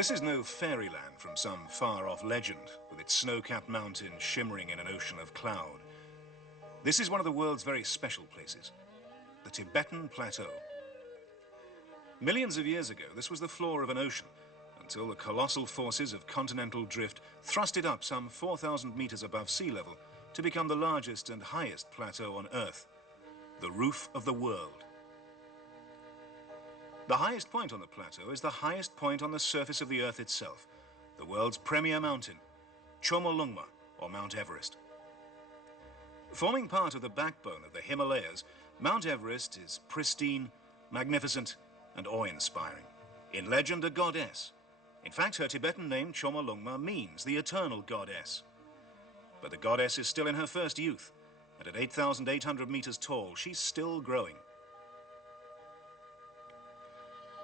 This is no fairyland from some far-off legend, with its snow-capped mountains shimmering in an ocean of cloud. This is one of the world's very special places, the Tibetan Plateau. Millions of years ago, this was the floor of an ocean, until the colossal forces of continental drift thrust it up some 4,000 meters above sea level to become the largest and highest plateau on Earth, the roof of the world. The highest point on the plateau is the highest point on the surface of the Earth itself, the world's premier mountain, Chomolungma, or Mount Everest. Forming part of the backbone of the Himalayas, Mount Everest is pristine, magnificent, and awe-inspiring. In legend, a goddess. In fact, her Tibetan name, Chomolungma, means the eternal goddess. But the goddess is still in her first youth, and at 8,800 meters tall, she's still growing.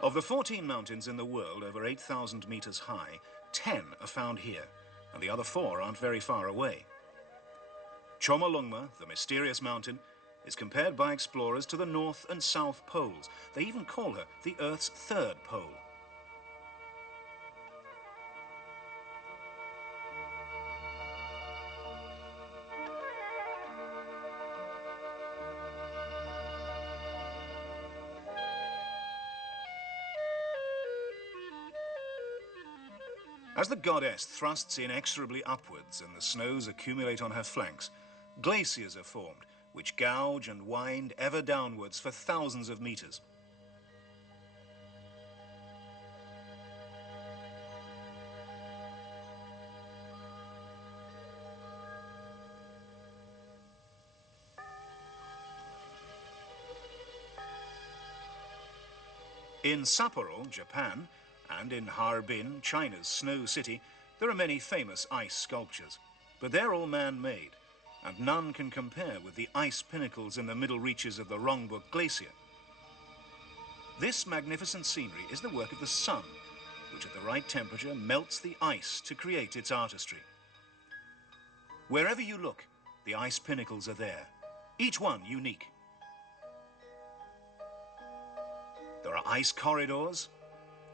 Of the 14 mountains in the world over 8,000 meters high, 10 are found here, and the other 4 aren't very far away. Chomolungma, the mysterious mountain, is compared by explorers to the North and South Poles. They even call her the Earth's third pole. As the goddess thrusts inexorably upwards and the snows accumulate on her flanks, glaciers are formed, which gouge and wind ever downwards for thousands of meters. In Sapporo, Japan, and in Harbin, China's snow city, there are many famous ice sculptures, but they're all man-made, and none can compare with the ice pinnacles in the middle reaches of the Rongbuk Glacier. This magnificent scenery is the work of the sun, which at the right temperature melts the ice to create its artistry. Wherever you look, the ice pinnacles are there, each one unique. There are ice corridors,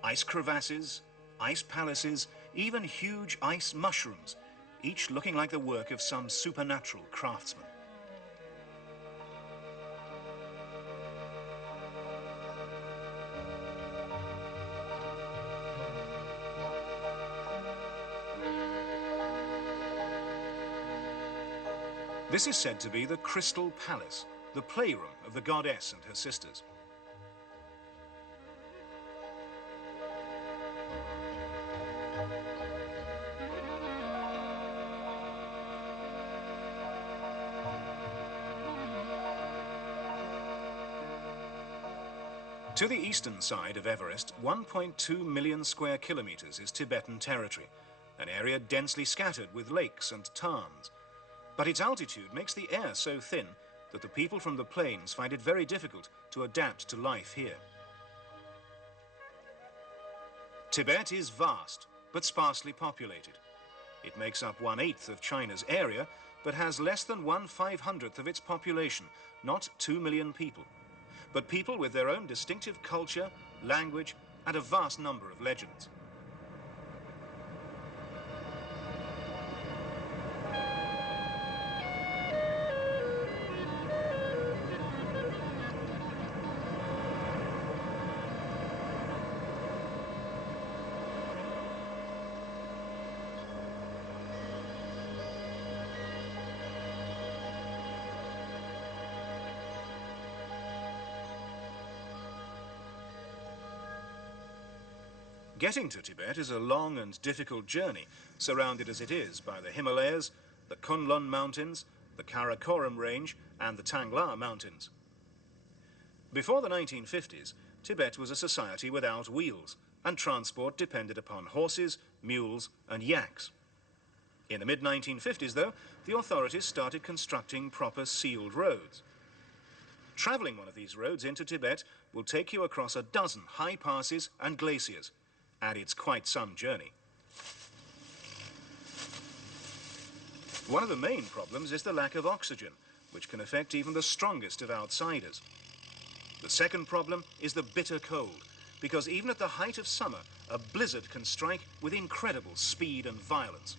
ice crevasses, ice palaces, even huge ice mushrooms, each looking like the work of some supernatural craftsman. This is said to be the Crystal Palace, the playroom of the goddess and her sisters. To the eastern side of Everest, 1.2 million square kilometers is Tibetan territory, an area densely scattered with lakes and tarns. But its altitude makes the air so thin that the people from the plains find it very difficult to adapt to life here. Tibet is vast, but sparsely populated. It makes up 1/8 of China's area, but has less than 1/500th of its population, not 2 million people. But people with their own distinctive culture, language, and a vast number of legends. Getting to Tibet is a long and difficult journey, surrounded as it is by the Himalayas, the Kunlun Mountains, the Karakoram Range, and the Tangla Mountains. Before the 1950s, Tibet was a society without wheels, and transport depended upon horses, mules, and yaks. In the mid-1950s, though, the authorities started constructing proper sealed roads. Traveling one of these roads into Tibet will take you across a dozen high passes and glaciers, and it's quite some journey. One of the main problems is the lack of oxygen, which can affect even the strongest of outsiders. The second problem is the bitter cold, because even at the height of summer, a blizzard can strike with incredible speed and violence.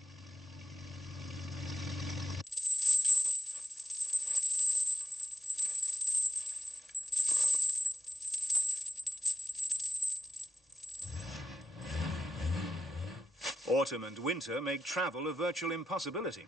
Autumn and winter make travel a virtual impossibility.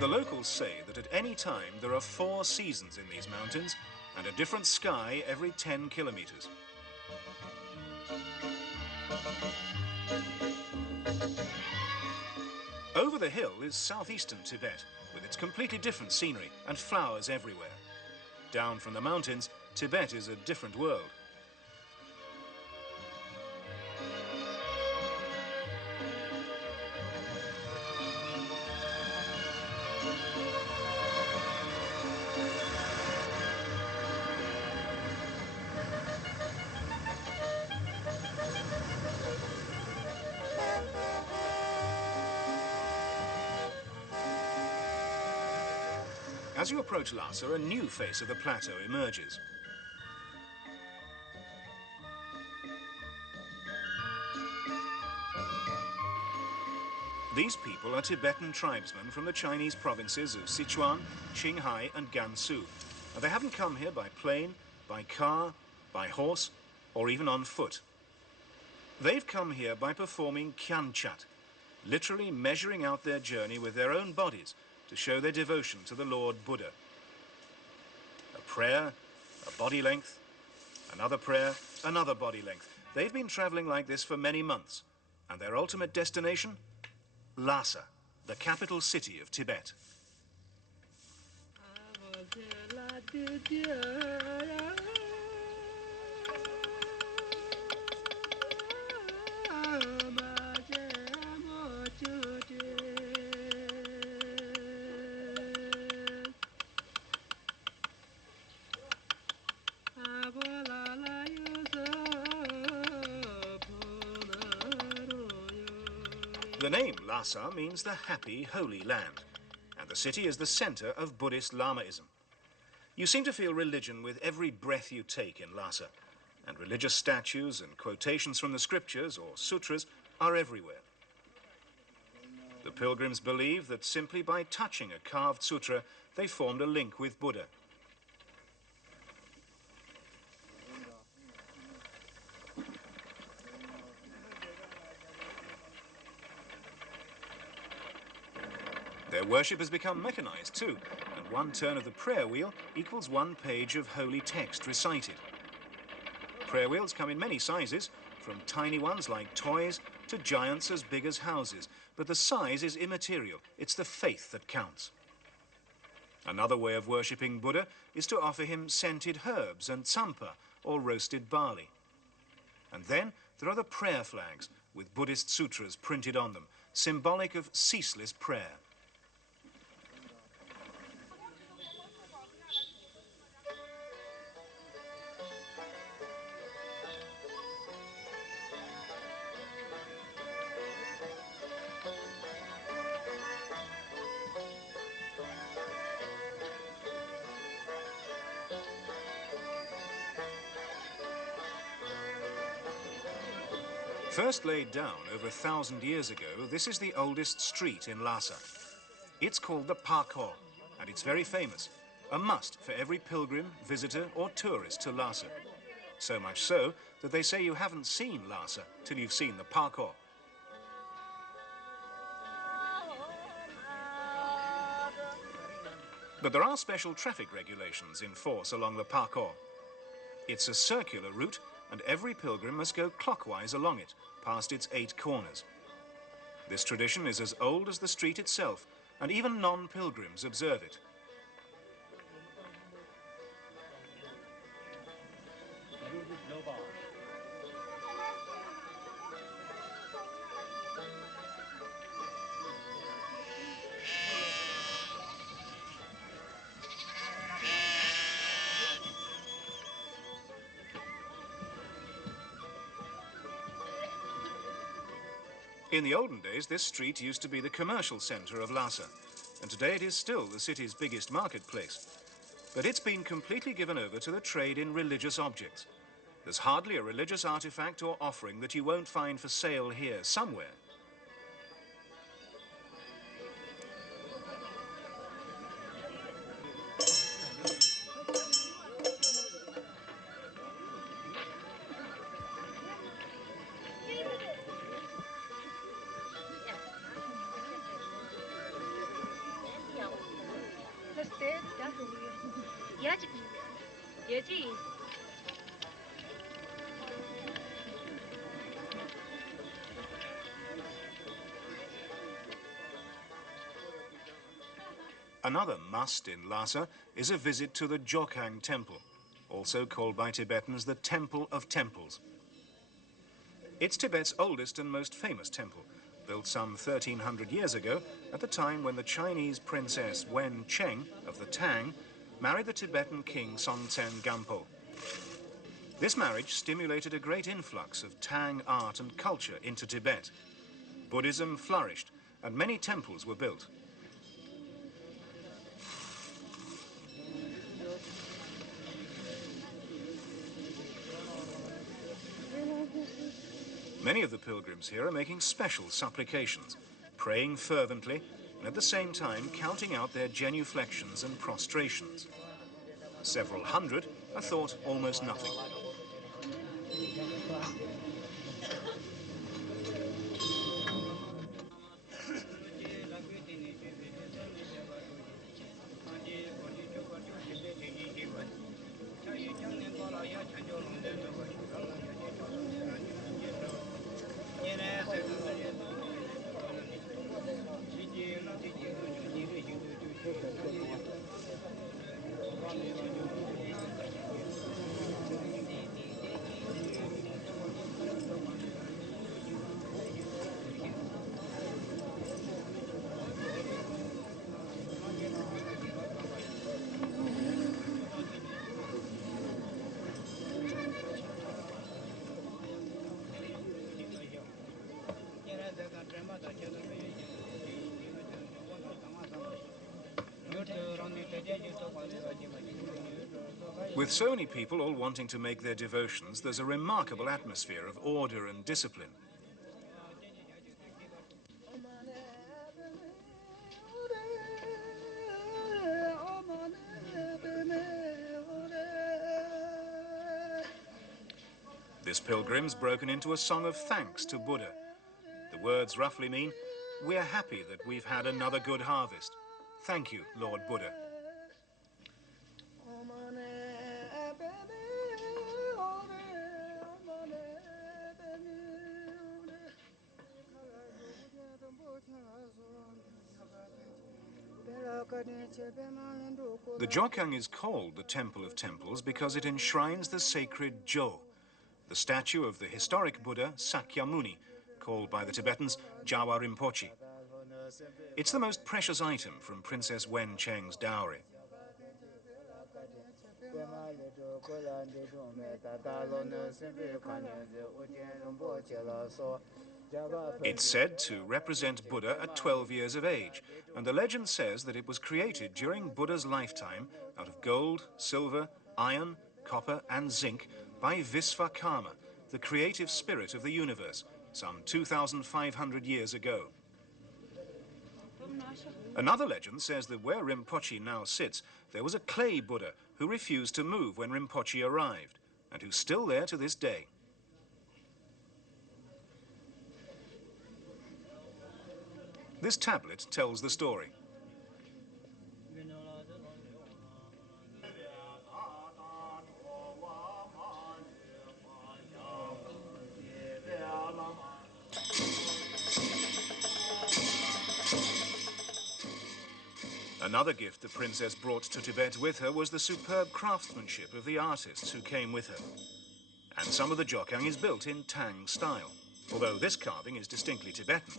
The locals say that at any time there are 4 seasons in these mountains and a different sky every 10 kilometers. Over the hill is southeastern Tibet, with its completely different scenery and flowers everywhere. Down from the mountains, Tibet is a different world. As you approach Lhasa, a new face of the plateau emerges. These people are Tibetan tribesmen from the Chinese provinces of Sichuan, Qinghai and Gansu. And they haven't come here by plane, by car, by horse, or even on foot. They've come here by performing kyanchat, literally measuring out their journey with their own bodies to show their devotion to the Lord Buddha. A prayer, a body length, another prayer, another body length. They've been traveling like this for many months, and their ultimate destination? Lhasa, the capital city of Tibet. The name Lhasa means the happy, holy land, and the city is the center of Buddhist Lamaism. You seem to feel religion with every breath you take in Lhasa, and religious statues and quotations from the scriptures or sutras are everywhere. The pilgrims believe that simply by touching a carved sutra, they formed a link with Buddha. Their worship has become mechanized too, and one turn of the prayer wheel equals 1 page of holy text recited. Prayer wheels come in many sizes, from tiny ones like toys to giants as big as houses, but the size is immaterial. It's the faith that counts. Another way of worshipping Buddha is to offer him scented herbs and tsampa, or roasted barley. And then there are the prayer flags with Buddhist sutras printed on them, symbolic of ceaseless prayer. First laid down over 1,000 years ago, this is the oldest street in Lhasa. It's called the Parkour, and it's very famous, a must for every pilgrim, visitor or tourist to Lhasa. So much so that they say you haven't seen Lhasa till you've seen the Parkour. But there are special traffic regulations in force along the Parkour. It's a circular route, and every pilgrim must go clockwise along it, past its 8 corners. This tradition is as old as the street itself, and even non-pilgrims observe it. In the olden days, this street used to be the commercial centre of Lhasa, and today it is still the city's biggest marketplace. But it's been completely given over to the trade in religious objects. There's hardly a religious artifact or offering that you won't find for sale here somewhere. Another must in Lhasa is a visit to the Jokhang Temple, also called by Tibetans the Temple of Temples. It's Tibet's oldest and most famous temple, built some 1,300 years ago at the time when the Chinese princess Wen Cheng of the Tang married the Tibetan king Songtsen Gampo. This marriage stimulated a great influx of Tang art and culture into Tibet. Buddhism flourished and many temples were built. Many of the pilgrims here are making special supplications, praying fervently, and at the same time counting out their genuflections and prostrations. Several hundred are thought almost nothing. With so many people all wanting to make their devotions, there's a remarkable atmosphere of order and discipline. This pilgrim's broken into a song of thanks to Buddha. The words roughly mean, "We're happy that we've had another good harvest. Thank you, Lord Buddha." The Jokhang is called the Temple of Temples because it enshrines the sacred Jo, the statue of the historic Buddha Sakyamuni, called by the Tibetans Jawa Rinpoche. It's the most precious item from Princess Wen Cheng's dowry. It's said to represent Buddha at 12 years of age, and the legend says that it was created during Buddha's lifetime out of gold, silver, iron, copper and zinc by Visvakarma, the creative spirit of the universe, some 2,500 years ago. Another legend says that where Rinpoche now sits, there was a clay Buddha who refused to move when Rinpoche arrived, and who's still there to this day. This tablet tells the story. Another gift the princess brought to Tibet with her was the superb craftsmanship of the artists who came with her. And some of the Jokhang is built in Tang style, although this carving is distinctly Tibetan.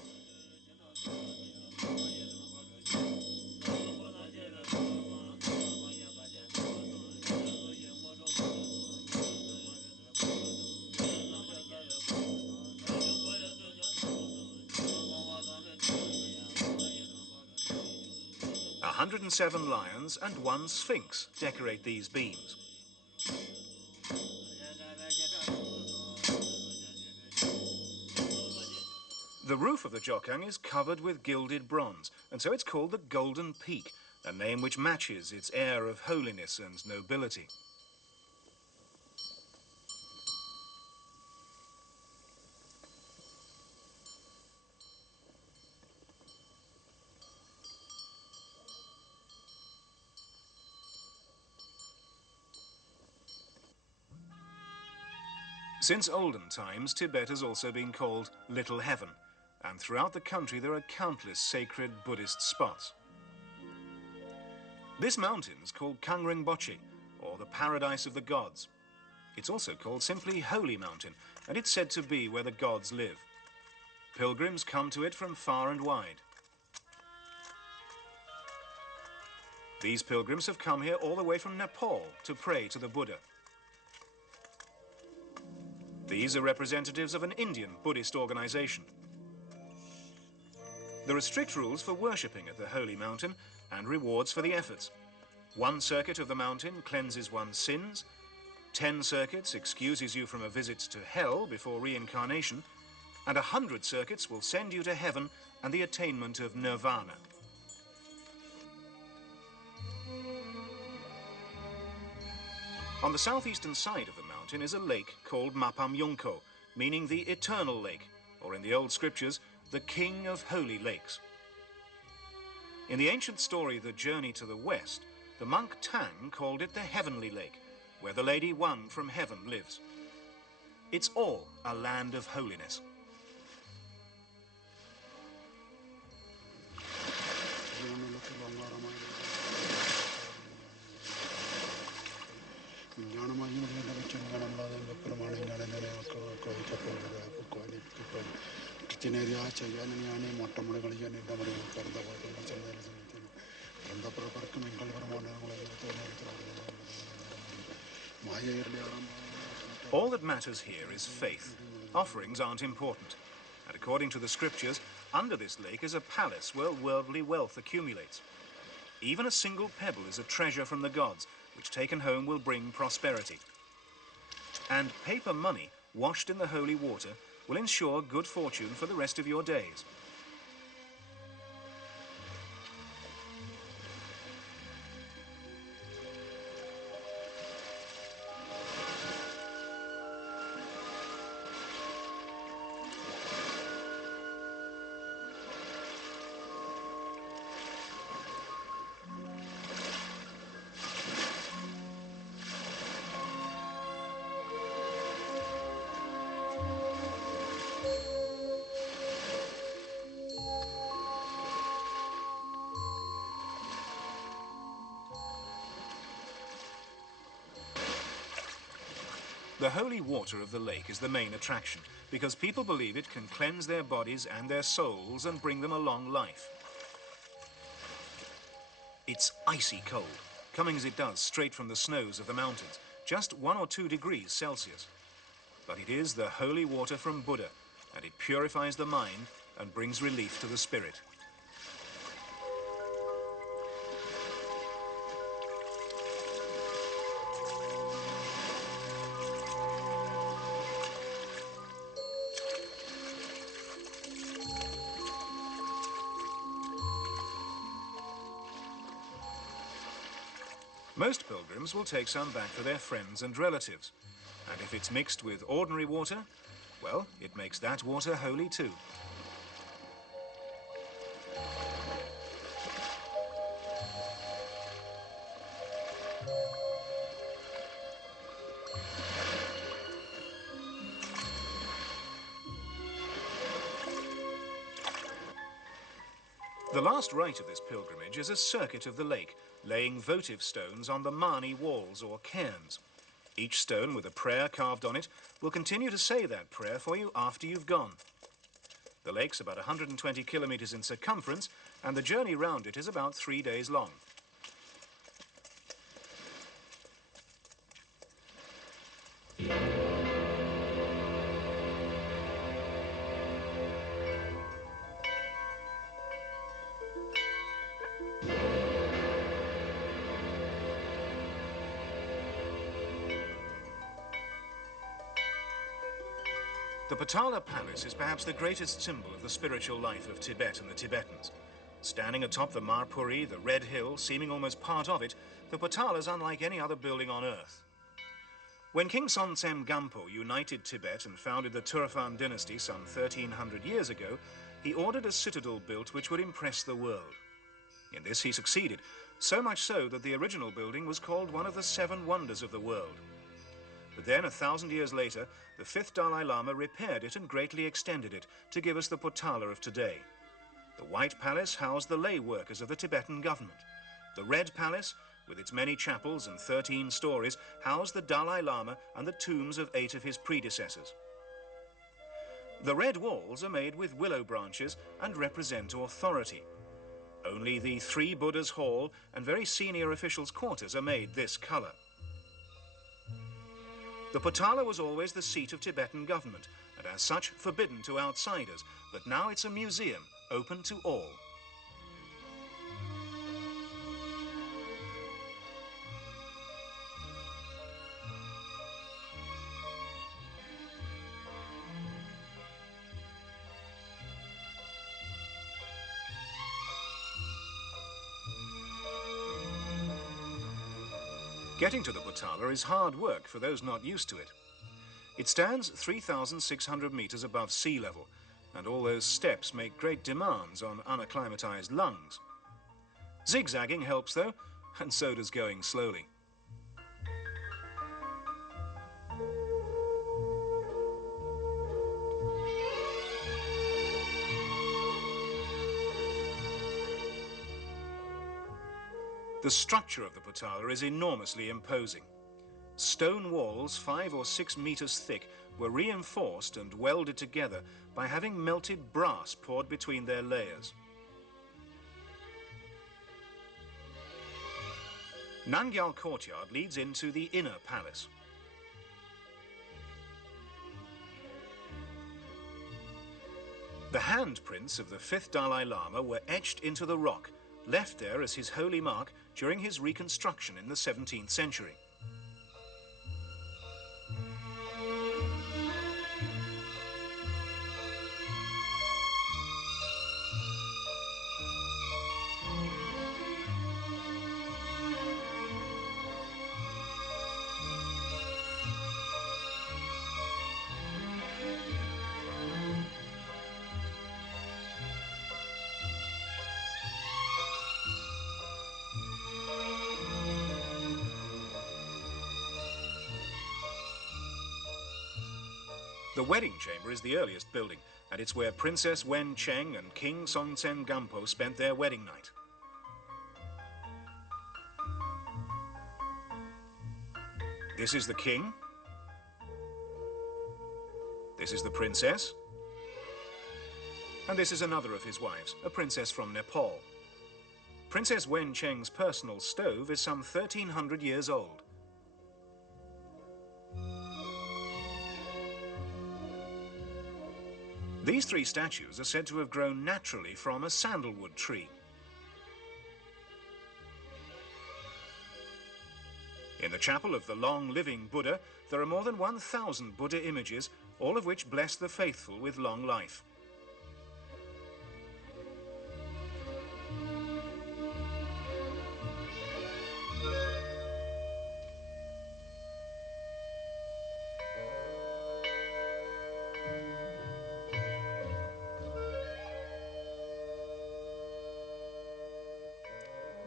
107 lions and one sphinx decorate these beams. The roof of the Jokang is covered with gilded bronze, and so it's called the Golden Peak, a name which matches its air of holiness and nobility. Since olden times, Tibet has also been called Little Heaven, and throughout the country there are countless sacred Buddhist spots. This mountain is called Kangrinpoche, or the Paradise of the Gods. It's also called simply Holy Mountain, and it's said to be where the gods live. Pilgrims come to it from far and wide. These pilgrims have come here all the way from Nepal to pray to the Buddha. These are representatives of an Indian Buddhist organization. There are strict rules for worshipping at the Holy Mountain and rewards for the efforts. 1 circuit of the mountain cleanses one's sins, 10 circuits excuses you from a visit to hell before reincarnation, and 100 circuits will send you to heaven and the attainment of nirvana. On the southeastern side of the mountain is a lake called Mapamyongko, meaning the eternal lake, or in the old scriptures, the king of holy lakes. In the ancient story, The Journey to the West, the monk Tang called it the heavenly lake, where the Lady One from heaven lives. It's all a land of holiness. All that matters here is faith. Offerings aren't important. And according to the scriptures, under this lake is a palace where worldly wealth accumulates. Even a single pebble is a treasure from the gods, which taken home will bring prosperity. And paper money, washed in the holy water, will ensure good fortune for the rest of your days. The holy water of the lake is the main attraction because people believe it can cleanse their bodies and their souls and bring them a long life. It's icy cold, coming as it does straight from the snows of the mountains, just 1 or 2 degrees Celsius. But it is the holy water from Buddha, and it purifies the mind and brings relief to the spirit. Most pilgrims will take some back for their friends and relatives, and if it's mixed with ordinary water, well, it makes that water holy too. The last rite of this pilgrimage is a circuit of the lake, laying votive stones on the mani walls or cairns. Each stone with a prayer carved on it will continue to say that prayer for you after you've gone. The lake's about 120 kilometers in circumference, and the journey round it is about 3 days long. The Potala Palace is perhaps the greatest symbol of the spiritual life of Tibet and the Tibetans. Standing atop the Marpuri, the Red Hill, seeming almost part of it, the Potala is unlike any other building on earth. When King Sonsen Gampo united Tibet and founded the Turfan dynasty some 1300 years ago, he ordered a citadel built which would impress the world. In this he succeeded, so much so that the original building was called one of the 7 wonders of the world. But then, 1,000 years later, the 5th Dalai Lama repaired it and greatly extended it to give us the Potala of today. The White Palace housed the lay workers of the Tibetan government. The Red Palace, with its many chapels and 13 stories, housed the Dalai Lama and the tombs of 8 of his predecessors. The red walls are made with willow branches and represent authority. Only the 3 Buddhas' hall and very senior officials' quarters are made this colour. The Potala was always the seat of Tibetan government, and as such forbidden to outsiders, but now it's a museum open to all. Getting to the Potala is hard work for those not used to it. It stands 3,600 meters above sea level, and all those steps make great demands on unacclimatized lungs. Zigzagging helps though, and so does going slowly. The structure of the Potala is enormously imposing. Stone walls 5 or 6 meters thick were reinforced and welded together by having melted brass poured between their layers. Nangyal Courtyard leads into the inner palace. The handprints of the 5th Dalai Lama were etched into the rock, left there as his holy mark during his reconstruction in the 17th century. The wedding chamber is the earliest building, and it's where Princess Wen Cheng and King Sonsen Gampo spent their wedding night. This is the king. This is the princess. And this is another of his wives, a princess from Nepal. Princess Wen Cheng's personal stove is some 1,300 years old. These 3 statues are said to have grown naturally from a sandalwood tree. In the chapel of the long-living Buddha, there are more than 1,000 Buddha images, all of which bless the faithful with long life.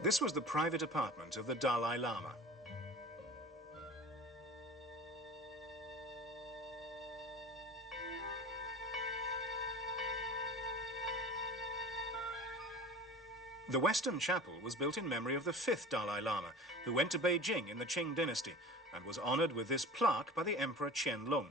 This was the private apartment of the Dalai Lama. The Western Chapel was built in memory of the 5th Dalai Lama, who went to Beijing in the Qing dynasty and was honored with this plaque by the Emperor Qianlong.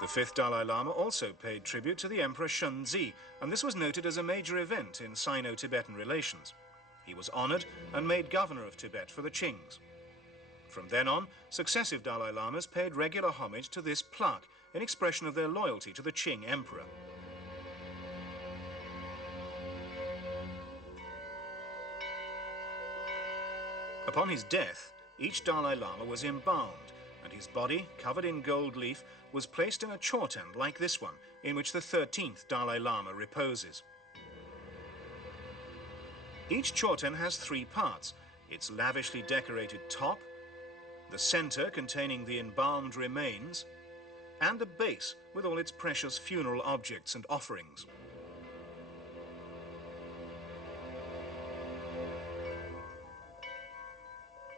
The 5th Dalai Lama also paid tribute to the Emperor Shunzi, and this was noted as a major event in Sino-Tibetan relations. He was honored and made governor of Tibet for the Qings. From then on, successive Dalai Lamas paid regular homage to this plaque in expression of their loyalty to the Qing emperor. Upon his death, each Dalai Lama was embalmed, and his body, covered in gold leaf, was placed in a chorten like this one, in which the 13th Dalai Lama reposes. Each chorten has three parts: its lavishly decorated top, the center containing the embalmed remains, and a base with all its precious funeral objects and offerings.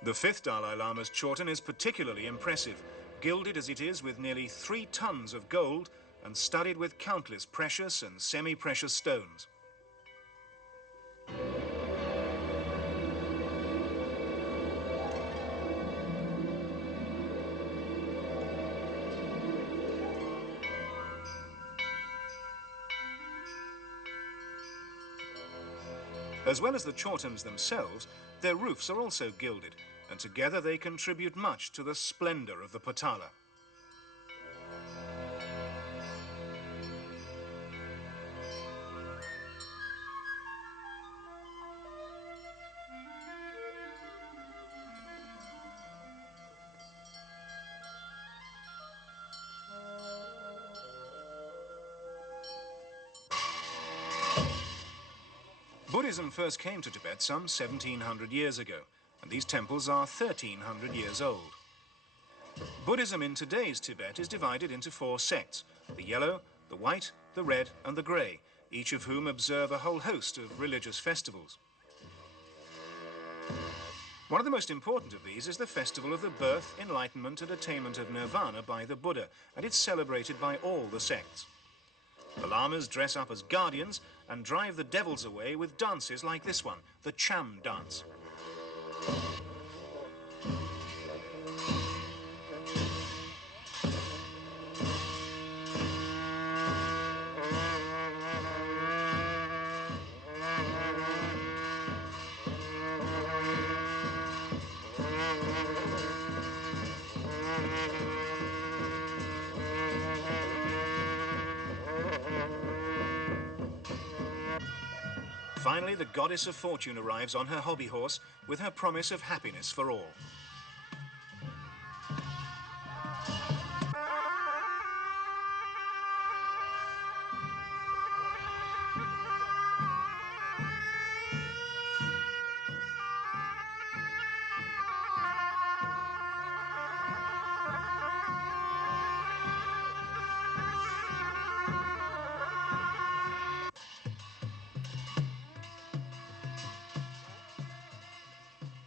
The 5th Dalai Lama's chorten is particularly impressive, gilded as it is with nearly 3 tons of gold and studded with countless precious and semi-precious stones. As well as the chortens themselves, their roofs are also gilded, and together they contribute much to the splendor of the Potala. Buddhism first came to Tibet some 1700 years ago, and these temples are 1300 years old. Buddhism in today's Tibet is divided into 4 sects: the yellow, the white, the red, and the grey, each of whom observe a whole host of religious festivals. One of the most important of these is the festival of the birth, enlightenment, and attainment of nirvana by the Buddha, and it's celebrated by all the sects. The lamas dress up as guardians and drive the devils away with dances like this one, the Cham dance. Finally, the goddess of fortune arrives on her hobby horse with her promise of happiness for all.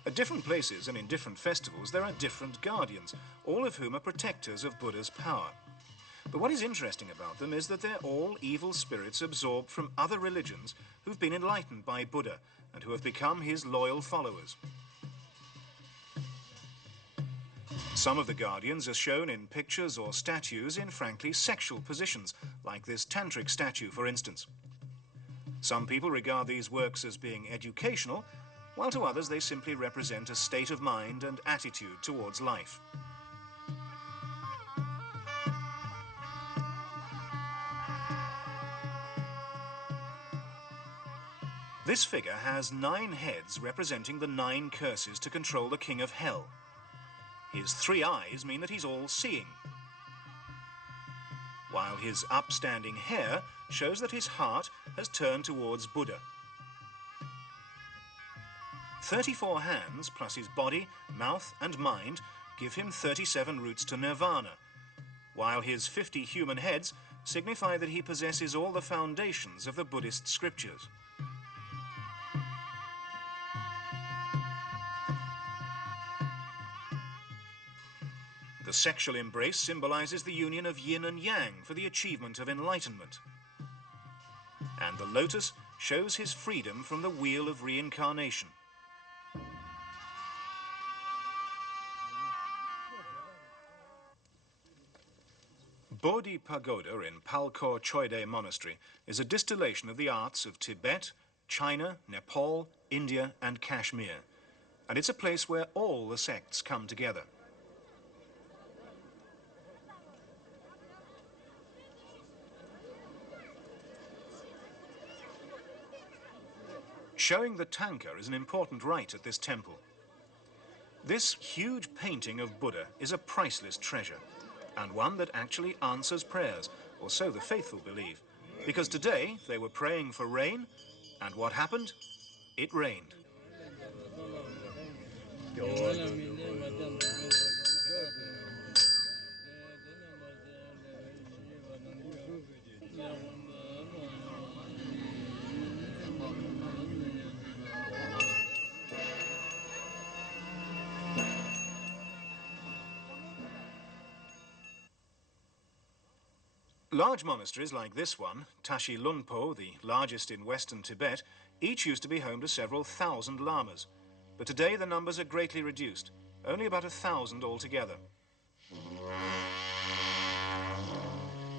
At different places and in different festivals, there are different guardians, all of whom are protectors of Buddha's power. But what is interesting about them is that they're all evil spirits absorbed from other religions who've been enlightened by Buddha and who have become his loyal followers. Some of the guardians are shown in pictures or statues in frankly sexual positions, like this tantric statue, for instance. Some people regard these works as being educational, while to others they simply represent a state of mind and attitude towards life. This figure has 9 heads representing the 9 curses to control the king of hell. His 3 eyes mean that he's all-seeing, while his upstanding hair shows that his heart has turned towards Buddha. 34 hands, plus his body, mouth, and mind, give him 37 routes to nirvana, while his 50 human heads signify that he possesses all the foundations of the Buddhist scriptures. The sexual embrace symbolizes the union of yin and yang for the achievement of enlightenment. And the lotus shows his freedom from the wheel of reincarnation. Bodhi Pagoda in Palkor Choide Monastery is a distillation of the arts of Tibet, China, Nepal, India, and Kashmir. And it's a place where all the sects come together. Showing the tanka is an important rite at this temple. This huge painting of Buddha is a priceless treasure, and one that actually answers prayers, or so the faithful believe. Because today they were praying for rain, and what happened? It rained. Large monasteries like this one, Tashi Lunpo, the largest in western Tibet, each used to be home to several thousand lamas. But today the numbers are greatly reduced, only about 1,000 altogether.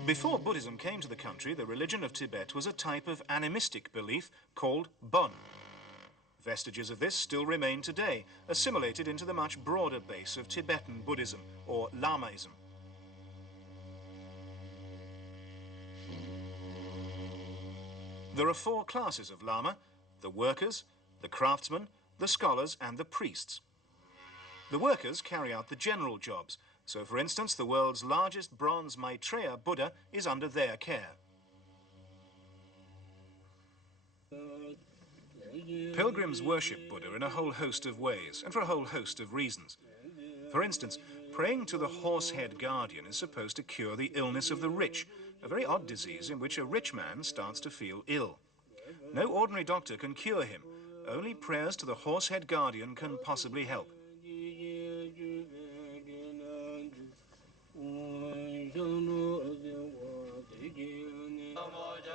Before Buddhism came to the country, the religion of Tibet was a type of animistic belief called Bon. Vestiges of this still remain today, assimilated into the much broader base of Tibetan Buddhism, or Lamaism. There are 4 classes of Lama: the workers, the craftsmen, the scholars, and the priests. The workers carry out the general jobs, so for instance the world's largest bronze Maitreya Buddha is under their care. Pilgrims worship Buddha in a whole host of ways, and for a whole host of reasons. For instance, praying to the horsehead guardian is supposed to cure the illness of the rich, a very odd disease in which a rich man starts to feel ill. No ordinary doctor can cure him. Only prayers to the horsehead guardian can possibly help.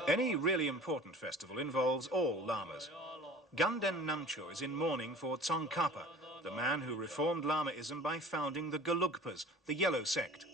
Any really important festival involves all lamas. Ganden Namcho is in mourning for Tsongkhapa, the man who reformed Lamaism by founding the Gelugpas, the Yellow Sect.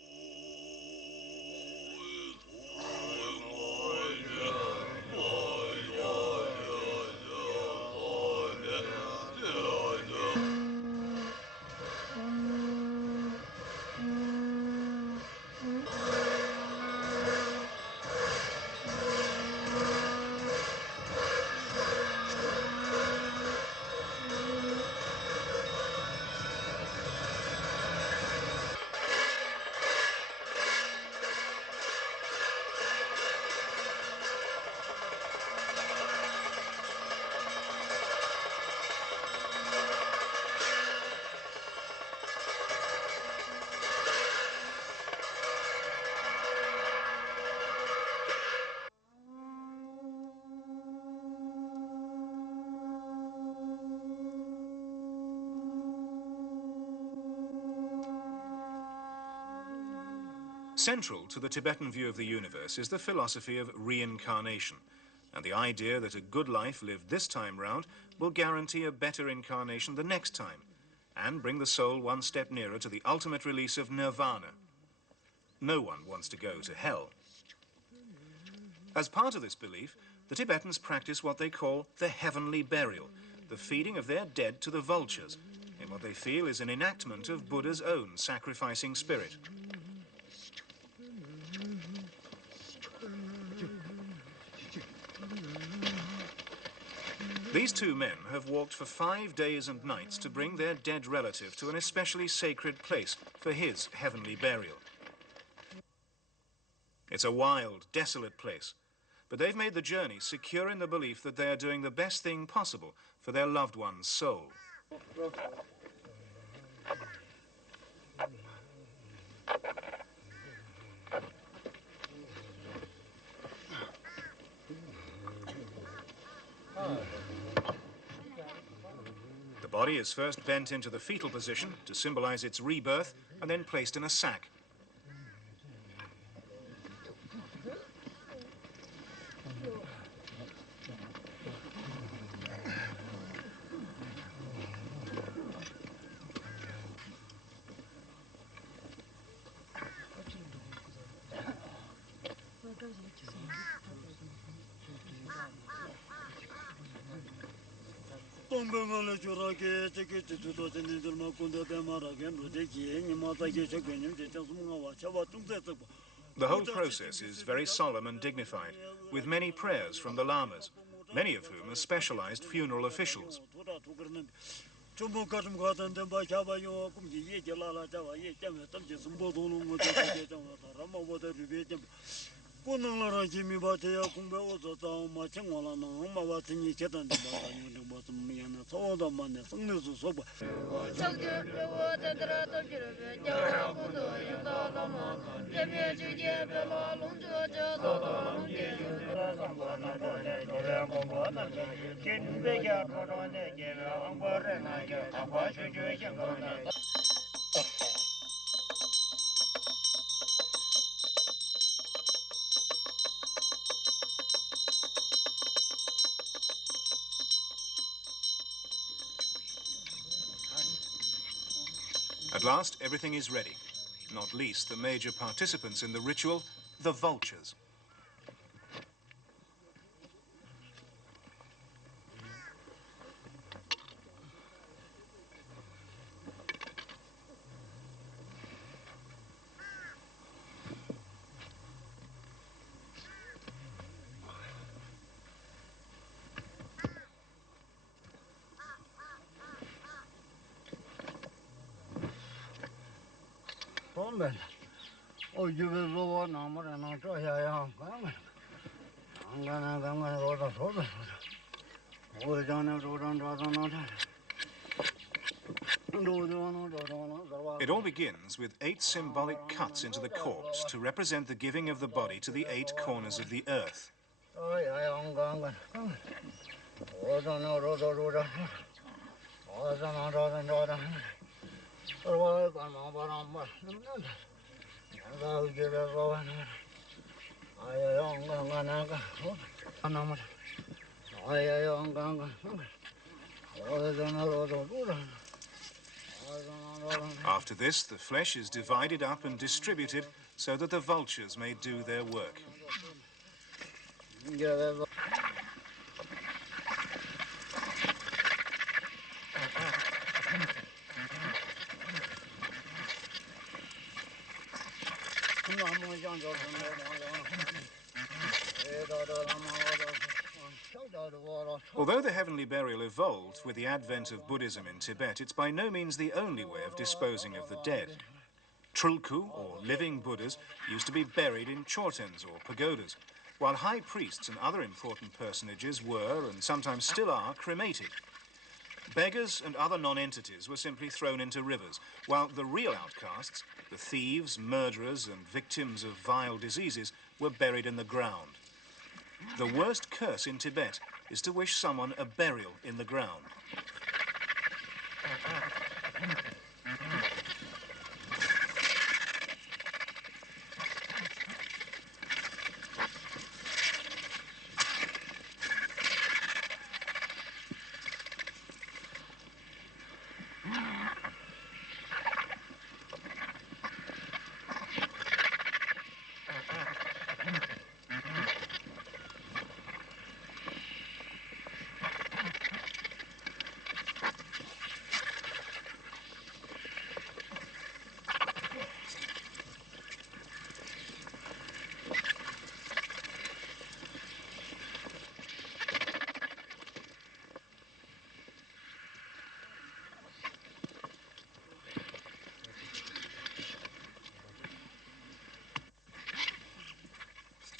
Central to the Tibetan view of the universe is the philosophy of reincarnation, and the idea that a good life lived this time round will guarantee a better incarnation the next time, and bring the soul one step nearer to the ultimate release of nirvana. No one wants to go to hell. As part of this belief, the Tibetans practice what they call the heavenly burial, the feeding of their dead to the vultures, in what they feel is an enactment of Buddha's own sacrificing spirit. These 2 men have walked for 5 days and nights to bring their dead relative to an especially sacred place for his heavenly burial. It's a wild, desolate place, but they've made the journey secure in the belief that they are doing the best thing possible for their loved one's soul. The body is first bent into the fetal position to symbolize its rebirth, and then placed in a sack. The whole process is very solemn and dignified, with many prayers from the lamas, many of whom are specialized funeral officials. At last, everything is ready, not least the major participants in the ritual, the vultures. It all begins with 8 symbolic cuts into the corpse to represent the giving of the body to the 8 corners of the earth. After this, the flesh is divided up and distributed so that the vultures may do their work. Although the heavenly burial evolved with the advent of Buddhism in Tibet, it's by no means the only way of disposing of the dead. Trilku, or living Buddhas, used to be buried in chortens or pagodas, while high priests and other important personages were, and sometimes still are, cremated. Beggars and other non-entities were simply thrown into rivers, while the real outcasts, the thieves, murderers, and victims of vile diseases, were buried in the ground. The worst curse in Tibet is to wish someone a burial in the ground.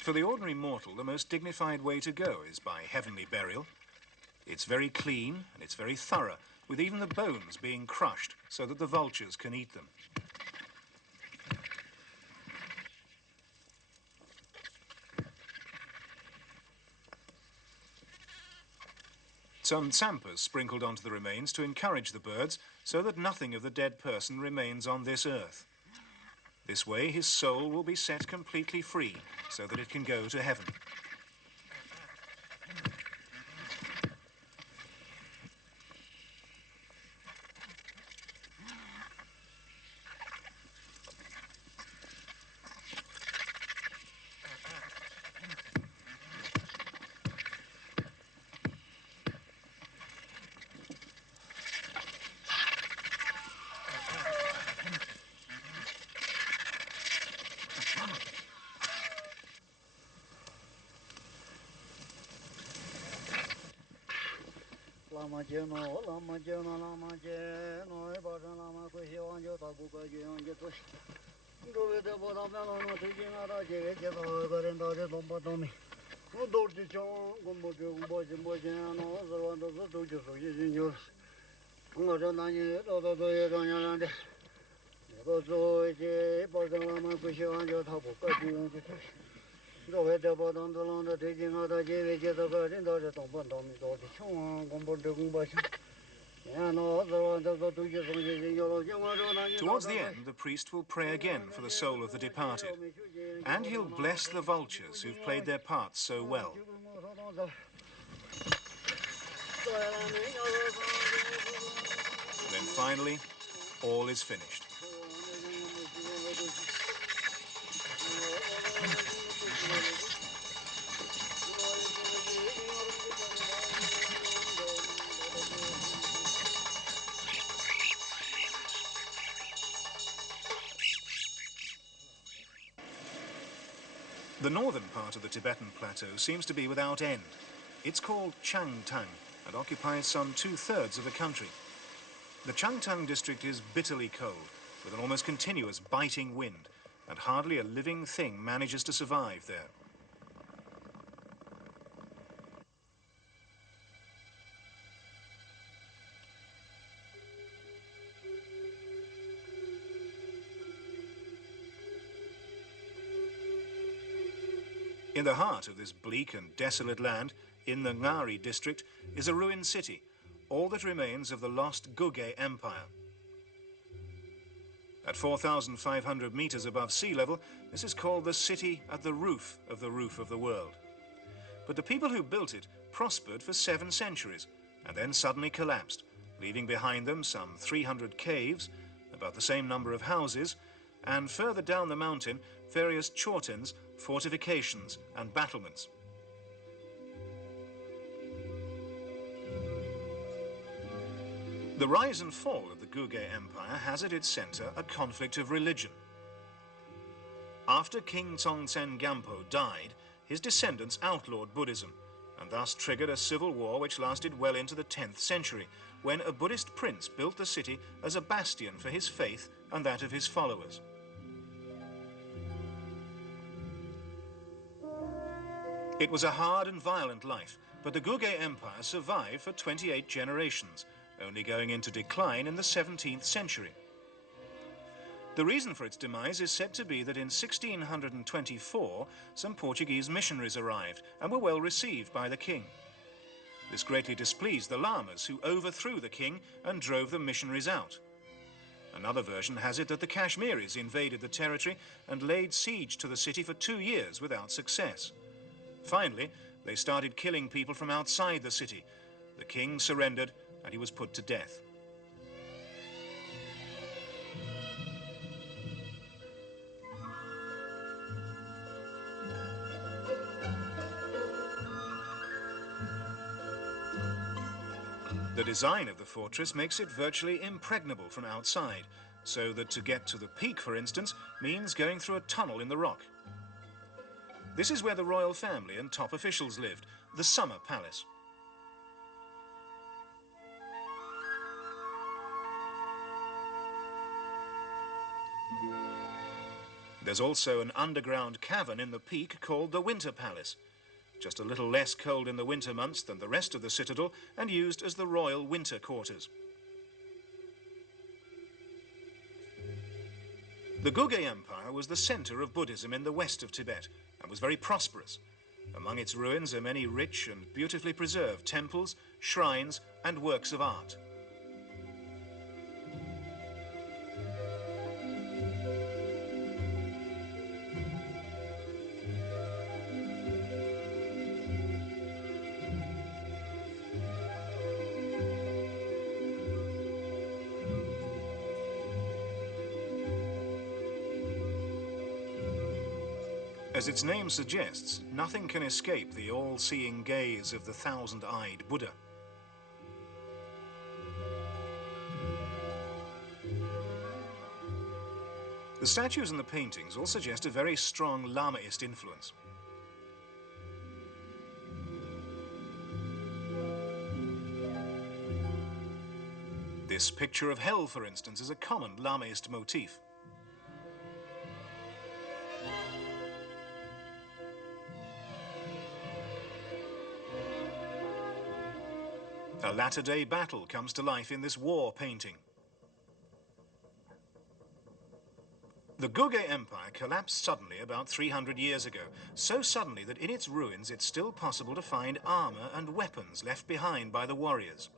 For the ordinary mortal, the most dignified way to go is by heavenly burial. It's very clean and it's very thorough, with even the bones being crushed so that the vultures can eat them. Some tsampas sprinkled onto the remains to encourage the birds so that nothing of the dead person remains on this earth. This way, his soul will be set completely free so that it can go to heaven. Towards the end, the priest will pray again for the soul of the departed, and he'll bless the vultures who've played their parts so well. Then finally, all is finished. The northern part of the Tibetan Plateau seems to be without end. It's called Changtang and occupies some 2/3 of the country. The Changtang district is bitterly cold, with an almost continuous biting wind, and hardly a living thing manages to survive there. In the heart of this bleak and desolate land, in the Ngari district, is a ruined city, all that remains of the lost Guge Empire. At 4,500 meters above sea level, this is called the city at the roof of the world. But the people who built it prospered for 7 centuries and then suddenly collapsed, leaving behind them some 300 caves, about the same number of houses, and further down the mountain, various chortens, fortifications and battlements. The rise and fall of the Guge Empire has at its center a conflict of religion. After King Tsongtsen Gampo died, his descendants outlawed Buddhism and thus triggered a civil war which lasted well into the 10th century, when a Buddhist prince built the city as a bastion for his faith and that of his followers. It was a hard and violent life, but the Guge Empire survived for 28 generations, only going into decline in the 17th century. The reason for its demise is said to be that in 1624, some Portuguese missionaries arrived and were well received by the king. This greatly displeased the lamas, who overthrew the king and drove the missionaries out. Another version has it that the Kashmiris invaded the territory and laid siege to the city for 2 years without success. Finally, they started killing people from outside the city. The king surrendered and he was put to death. The design of the fortress makes it virtually impregnable from outside, so that to get to the peak, for instance, means going through a tunnel in the rock. This is where the royal family and top officials lived, the Summer Palace. There's also an underground cavern in the peak called the Winter Palace, just a little less cold in the winter months than the rest of the citadel and used as the royal winter quarters. The Guge Empire was the center of Buddhism in the west of Tibet and was very prosperous. Among its ruins are many rich and beautifully preserved temples, shrines, and works of art. As its name suggests, nothing can escape the all-seeing gaze of the thousand-eyed Buddha. The statues and the paintings all suggest a very strong Lamaist influence. This picture of hell, for instance, is a common Lamaist motif. A latter-day battle comes to life in this war painting. The Gugge Empire collapsed suddenly about 300 years ago, so suddenly that in its ruins it's still possible to find armor and weapons left behind by the warriors.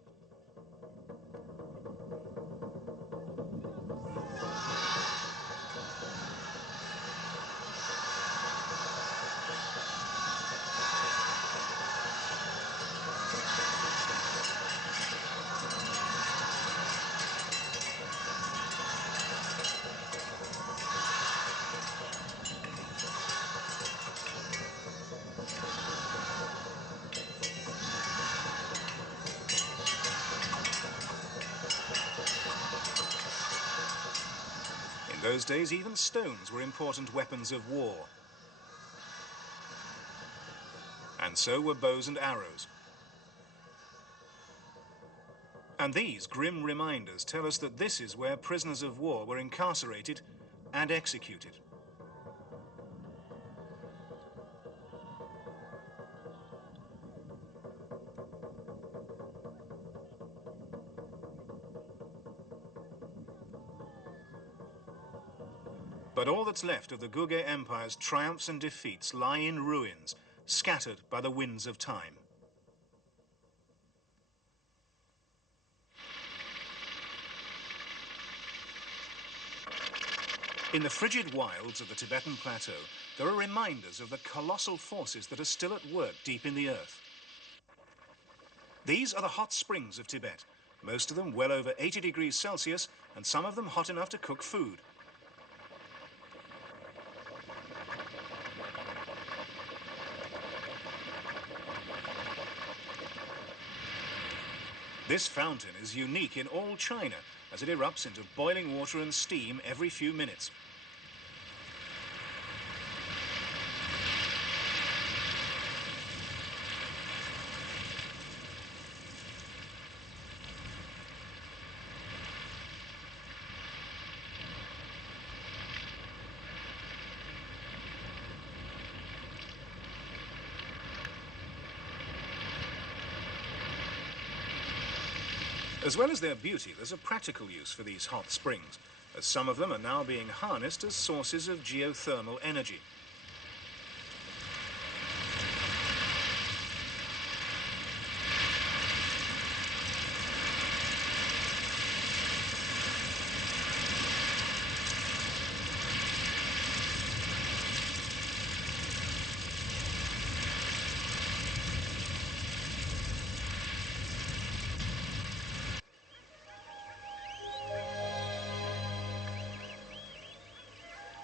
In those days, even stones were important weapons of war. And so were bows and arrows. And these grim reminders tell us that this is where prisoners of war were incarcerated and executed. But all that's left of the Gugge Empire's triumphs and defeats lie in ruins, scattered by the winds of time. In the frigid wilds of the Tibetan Plateau, there are reminders of the colossal forces that are still at work deep in the earth. These are the hot springs of Tibet, most of them well over 80 degrees Celsius, and some of them hot enough to cook food. This fountain is unique in all China, as it erupts into boiling water and steam every few minutes. As well as their beauty, there's a practical use for these hot springs, as some of them are now being harnessed as sources of geothermal energy.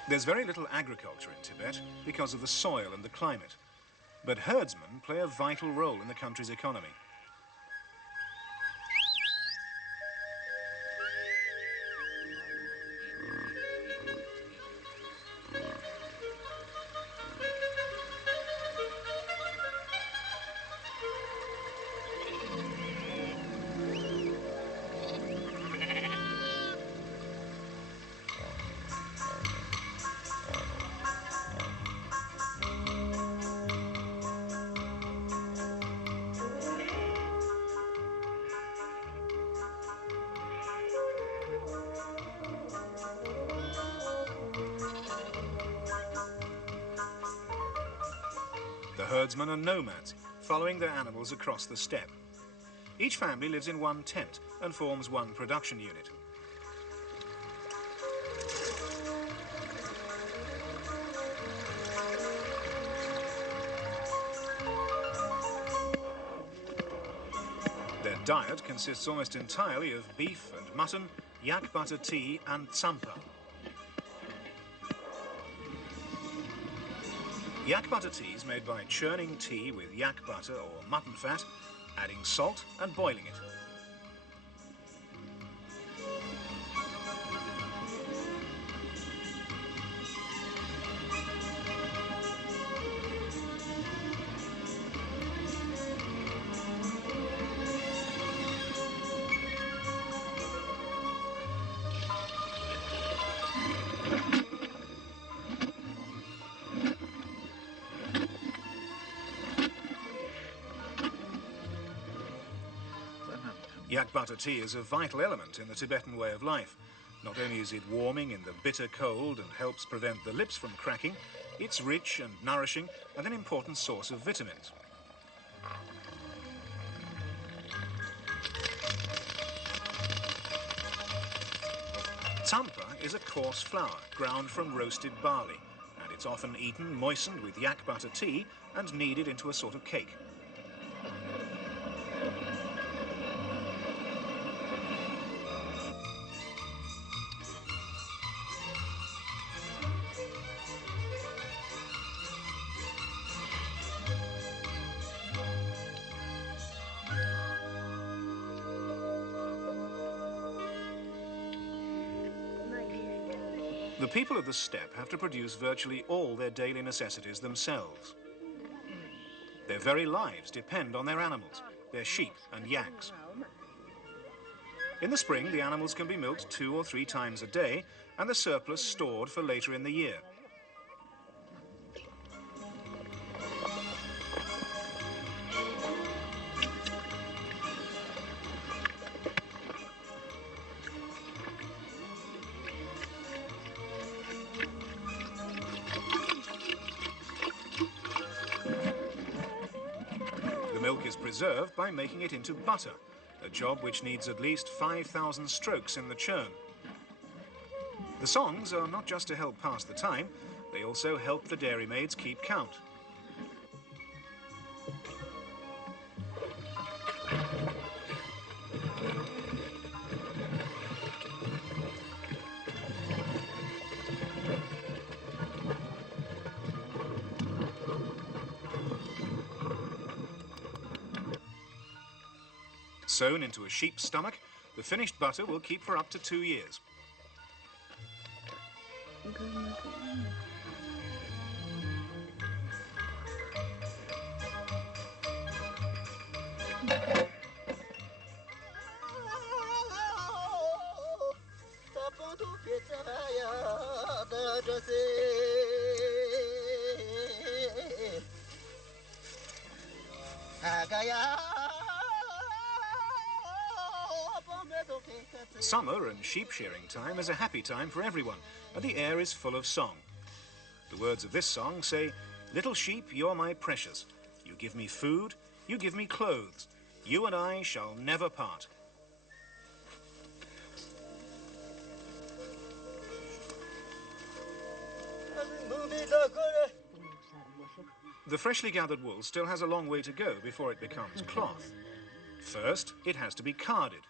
There's very little agriculture in Tibet because of the soil and the climate, but herdsmen play a vital role in the country's economy. The herdsmen are nomads, following their animals across the steppe. Each family lives in one tent and forms one production unit. Their diet consists almost entirely of beef and mutton, yak butter tea and tsampa. Yak butter tea is made by churning tea with yak butter or mutton fat, adding salt and boiling it. Yak butter tea is a vital element in the Tibetan way of life. Not only is it warming in the bitter cold and helps prevent the lips from cracking, it's rich and nourishing and an important source of vitamins. Tsampa is a coarse flour ground from roasted barley, and it's often eaten moistened with yak butter tea and kneaded into a sort of cake. The people of the steppe have to produce virtually all their daily necessities themselves. Their very lives depend on their animals, their sheep and yaks. In the spring, the animals can be milked 2 or 3 times a day, and the surplus stored for later in the year. The milk is preserved by making it into butter, a job which needs at least 5,000 strokes in the churn. The songs are not just to help pass the time, they also help the dairymaids keep count. Sewn into a sheep's stomach, the finished butter will keep for up to 2 years. Summer and sheep shearing time is a happy time for everyone, and the air is full of song. The words of this song say, "Little sheep, you're my precious. You give me food, you give me clothes. You and I shall never part." The freshly gathered wool still has a long way to go before it becomes cloth. First, it has to be carded.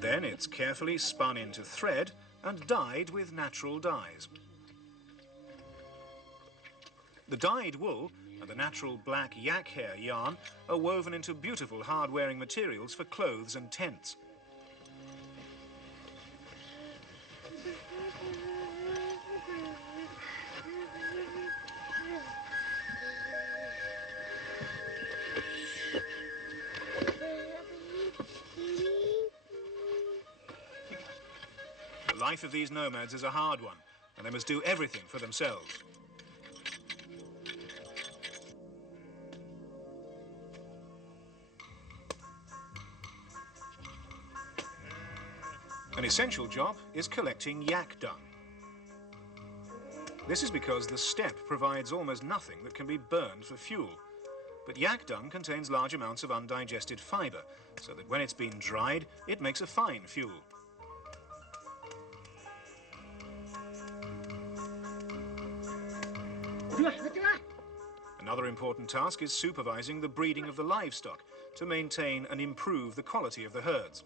Then it's carefully spun into thread and dyed with natural dyes. The dyed wool and the natural black yak hair yarn are woven into beautiful hard-wearing materials for clothes and tents. The life of these nomads is a hard one, and they must do everything for themselves. An essential job is collecting yak dung. This is because the steppe provides almost nothing that can be burned for fuel. But yak dung contains large amounts of undigested fibre, so that when it's been dried, it makes a fine fuel. Another important task is supervising the breeding of the livestock to maintain and improve the quality of the herds.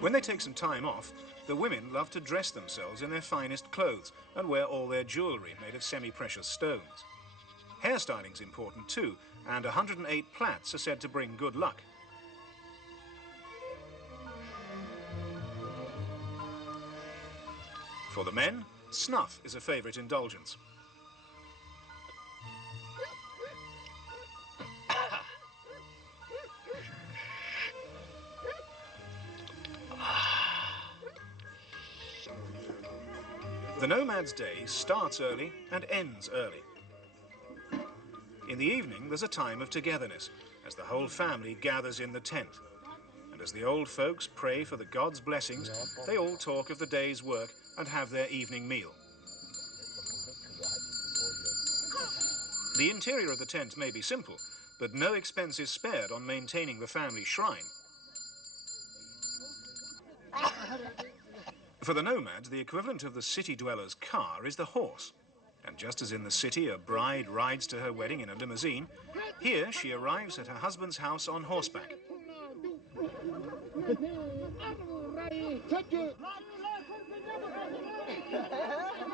When they take some time off, The women love to dress themselves in their finest clothes and wear all their jewellery made of semi-precious stones. Hairstyling's important too, and 108 plaits are said to bring good luck. For the men, snuff is a favourite indulgence. The nomad's day starts early and ends early. In the evening, there's a time of togetherness, as the whole family gathers in the tent. And as the old folks pray for the gods' blessings, they all talk of the day's work and have their evening meal. The interior of the tent may be simple, but no expense is spared on maintaining the family shrine. For the nomads, the equivalent of the city dweller's car is the horse. And just as in the city a bride rides to her wedding in a limousine, here she arrives at her husband's house on horseback.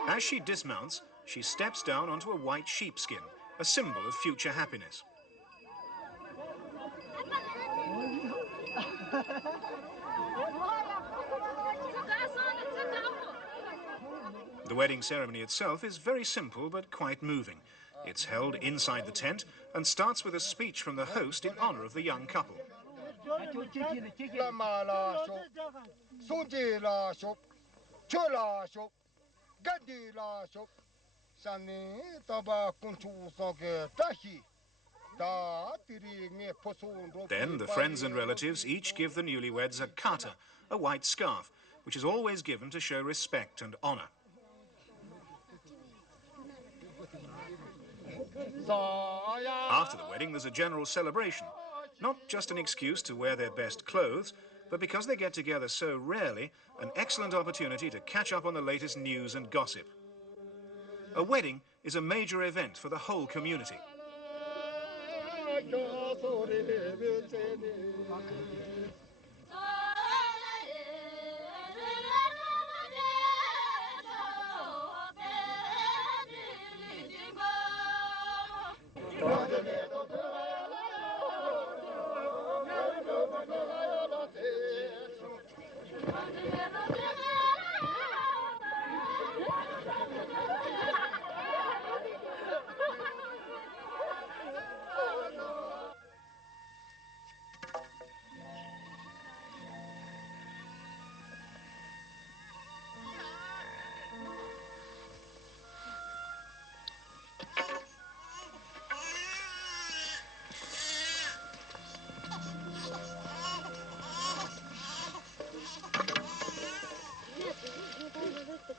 As she dismounts, she steps down onto a white sheepskin, a symbol of future happiness. The wedding ceremony itself is very simple but quite moving. It's held inside the tent and starts with a speech from the host in honor of the young couple. Then the friends and relatives each give the newlyweds a kata, a white scarf, which is always given to show respect and honor. After the wedding, there's a general celebration. Not just an excuse to wear their best clothes, but because they get together so rarely, an excellent opportunity to catch up on the latest news and gossip. A wedding is a major event for the whole community.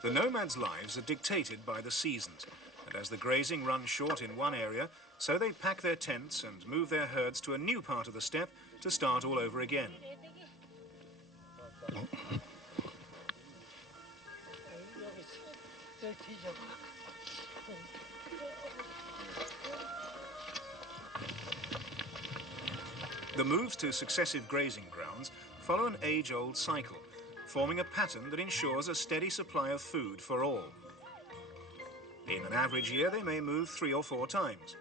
The nomads' lives are dictated by the seasons, and as the grazing runs short in one area, so they pack their tents and move their herds to a new part of the steppe to start all over again. The moves to successive grazing grounds follow an age-old cycle, forming a pattern that ensures a steady supply of food for all. In an average year, they may move 3 or 4 times.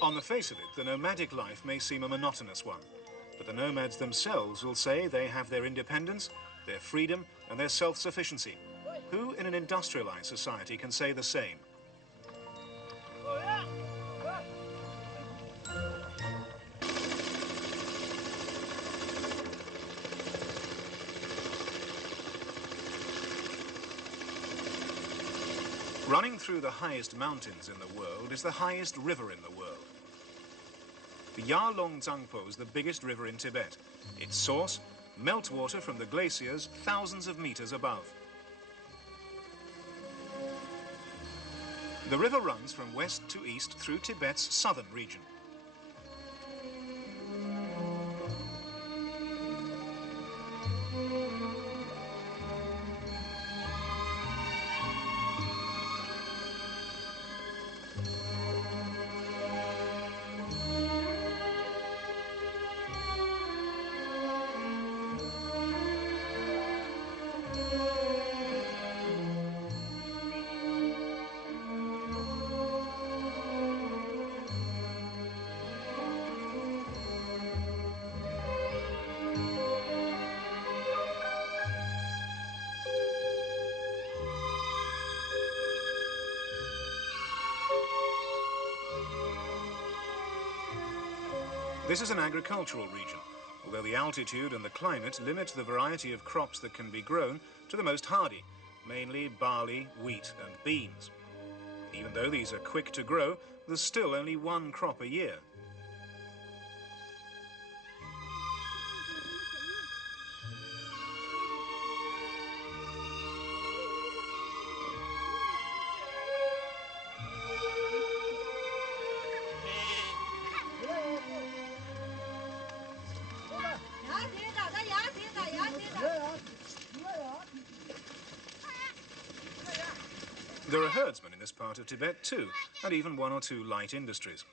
On the face of it, the nomadic life may seem a monotonous one, but the nomads themselves will say they have their independence, their freedom, and their self-sufficiency. Who in an industrialized society can say the same? Running through the highest mountains in the world is the highest river in the world. The Yarlong Tsangpo is the biggest river in Tibet. Its source, meltwater from the glaciers thousands of meters above. The river runs from west to east through Tibet's southern region. This is an agricultural region, although the altitude and the climate limit the variety of crops that can be grown to the most hardy, mainly barley, wheat and beans. Even though these are quick to grow, there's still only one crop a year. There are herdsmen in this part of Tibet too, and even one or two light industries.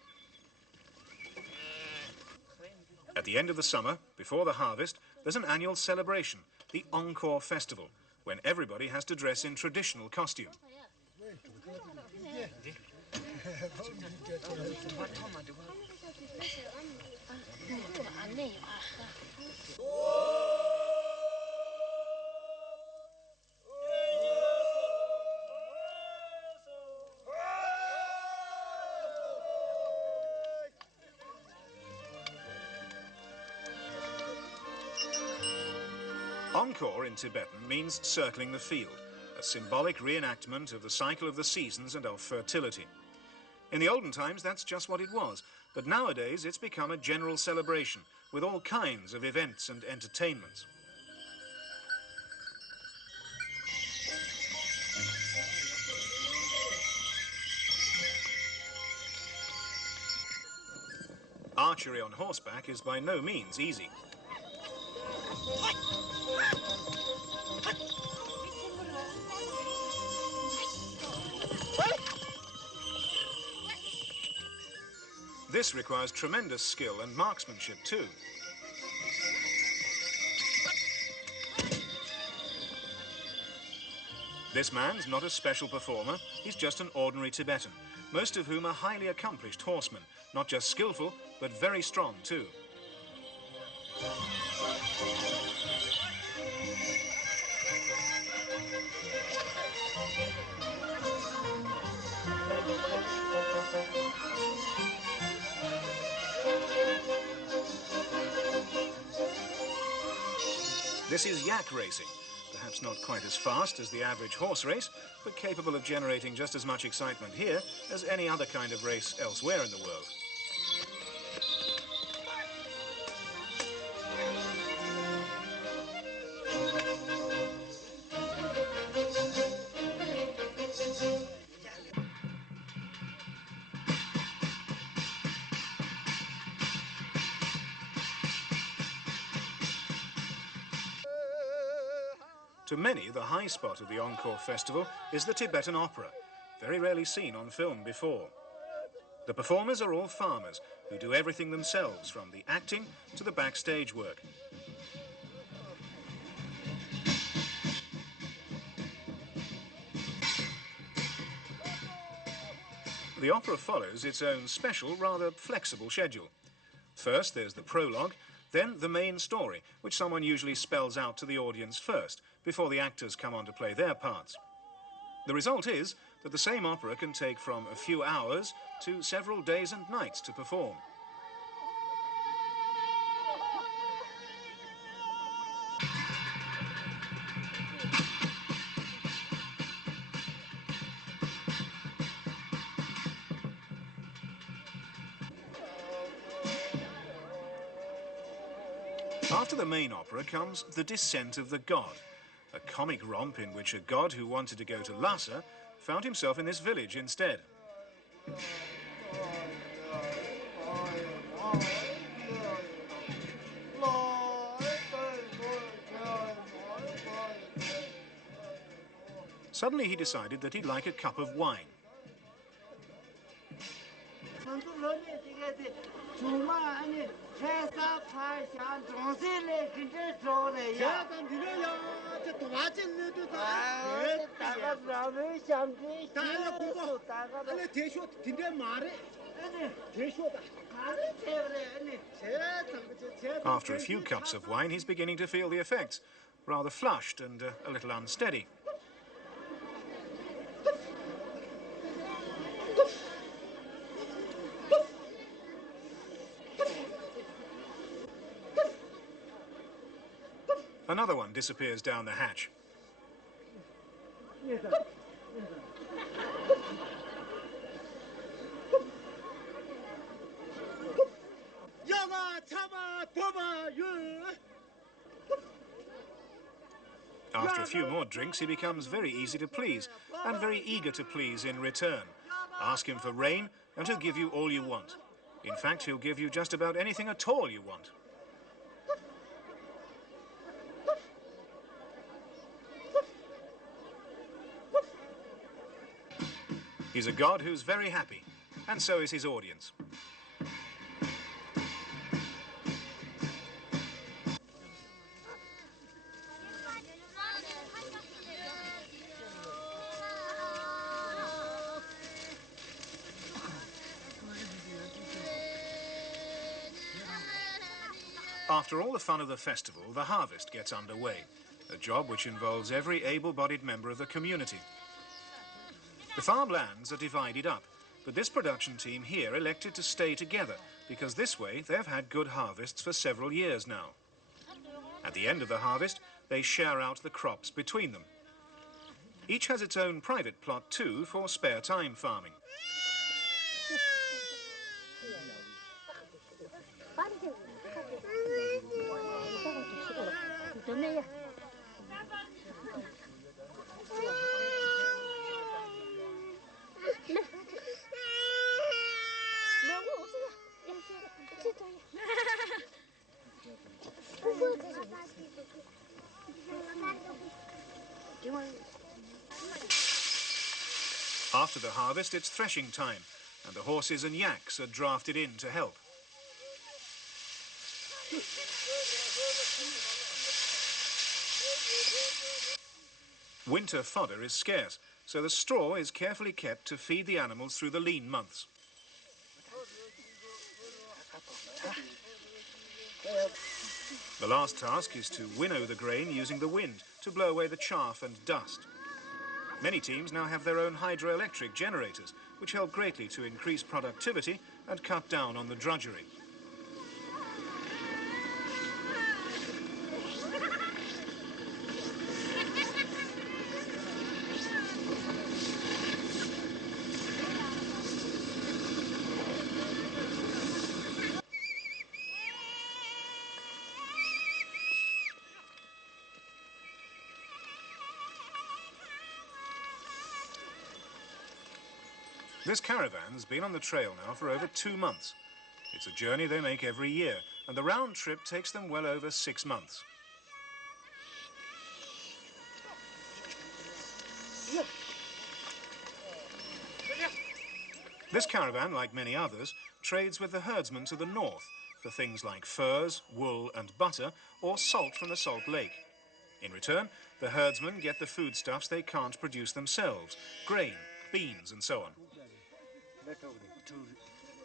At the end of the summer, before the harvest, there's an annual celebration, the Encore Festival, when everybody has to dress in traditional costume. Encore in Tibetan means circling the field, a symbolic reenactment of the cycle of the seasons and of fertility. In the olden times, that's just what it was, but nowadays it's become a general celebration with all kinds of events and entertainments. Archery on horseback is by no means easy. This requires tremendous skill and marksmanship too. This man's not a special performer, he's just an ordinary Tibetan, most of whom are highly accomplished horsemen, not just skillful, but very strong too. This is yak racing, perhaps not quite as fast as the average horse race, but capable of generating just as much excitement here as any other kind of race elsewhere in the world. To many, the high spot of the Encore Festival is the Tibetan opera, very rarely seen on film before. The performers are all farmers who do everything themselves, from the acting to the backstage work. The opera follows its own special, rather flexible schedule. First, there's the prologue, then the main story, which someone usually spells out to the audience first, before the actors come on to play their parts. The result is that the same opera can take from a few hours to several days and nights to perform. After the main opera comes The Descent of the God, a comic romp in which a god who wanted to go to Lhasa found himself in this village instead. Suddenly he decided that he'd like a cup of wine. After a few cups of wine, he's beginning to feel the effects, rather flushed and a little unsteady. Another one disappears down the hatch. After a few more drinks, he becomes very easy to please and very eager to please in return. Ask him for rain and he'll give you all you want. In fact, he'll give you just about anything at all you want. He's a god who's very happy, and so is his audience. After all the fun of the festival, the harvest gets underway, a job which involves every able-bodied member of the community. The farmlands are divided up, but this production team here elected to stay together because this way they've had good harvests for several years now. At the end of the harvest, they share out the crops between them. Each has its own private plot too for spare time farming. After the harvest, it's threshing time, and the horses and yaks are drafted in to help. Winter fodder is scarce, so the straw is carefully kept to feed the animals through the lean months. The last task is to winnow the grain using the wind to blow away the chaff and dust. Many teams now have their own hydroelectric generators, which help greatly to increase productivity and cut down on the drudgery. This caravan's been on the trail now for over 2 months. It's a journey they make every year, and the round trip takes them well over 6 months. This caravan, like many others, trades with the herdsmen to the north for things like furs, wool and butter, or salt from the Salt Lake. In return, the herdsmen get the foodstuffs they can't produce themselves, grain, beans and so on.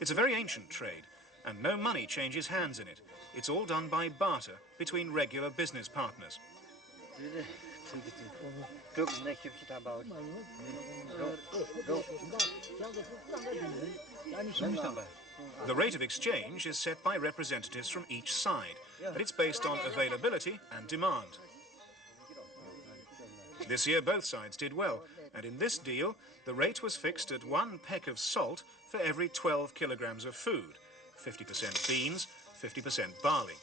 It's a very ancient trade, and no money changes hands in it. It's all done by barter between regular business partners. The rate of exchange is set by representatives from each side, but it's based on availability and demand. This year both sides did well, and in this deal the rate was fixed at 1 peck of salt for every 12 kilograms of food, 50% beans, 50% barley.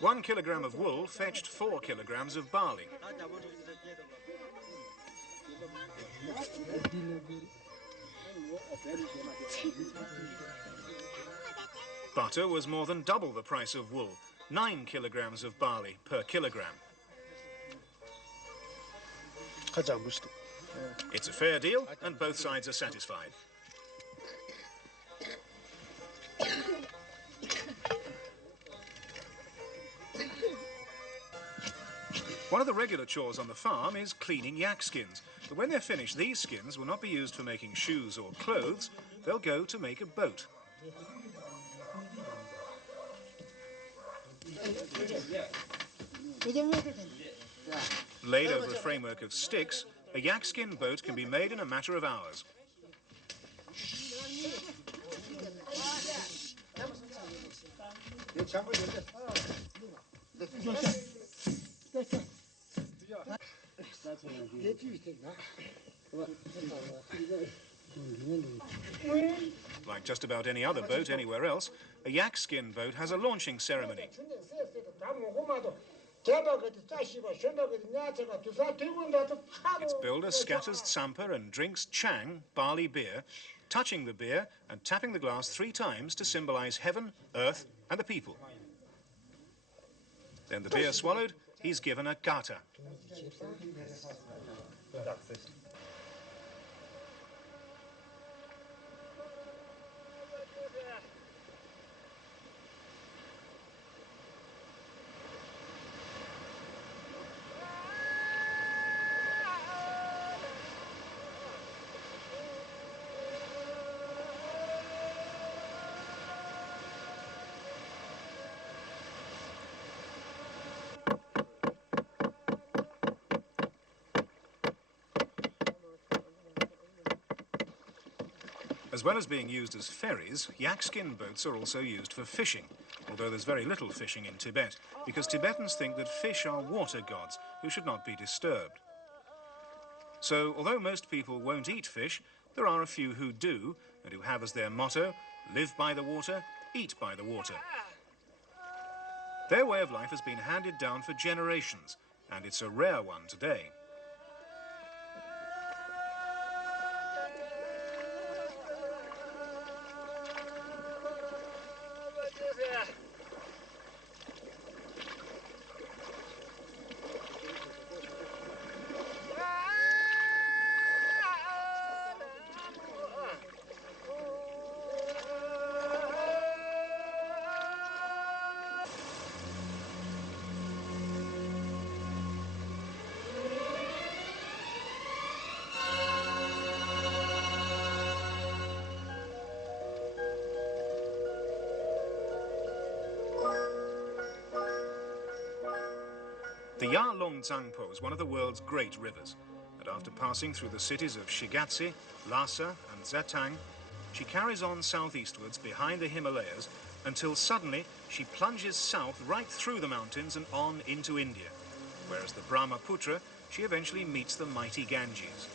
One kilogram of wool fetched 4 kilograms of barley. Butter was more than double the price of wool, 9 kilograms of barley per kilogram. It's a fair deal, and both sides are satisfied. One of the regular chores on the farm is cleaning yak skins. But when they're finished, these skins will not be used for making shoes or clothes. They'll go to make a boat. Laid over a framework of sticks, a yak skin boat can be made in a matter of hours. Like just about any other boat anywhere else, a yak skin boat has a launching ceremony. Its builder scatters tsampa and drinks chang, barley beer, touching the beer and tapping the glass 3 times to symbolize heaven, earth and the people. Then the beer swallowed, he's given a kata. As well as being used as ferries, yak skin boats are also used for fishing, although there's very little fishing in Tibet, because Tibetans think that fish are water gods who should not be disturbed. So, although most people won't eat fish, there are a few who do, and who have as their motto, live by the water, eat by the water. Their way of life has been handed down for generations, and it's a rare one today. The Yarlung Tsangpo is one of the world's great rivers, and after passing through the cities of Shigatse, Lhasa and Zetang, she carries on southeastwards behind the Himalayas until suddenly she plunges south right through the mountains and on into India, whereas the Brahmaputra, she eventually meets the mighty Ganges.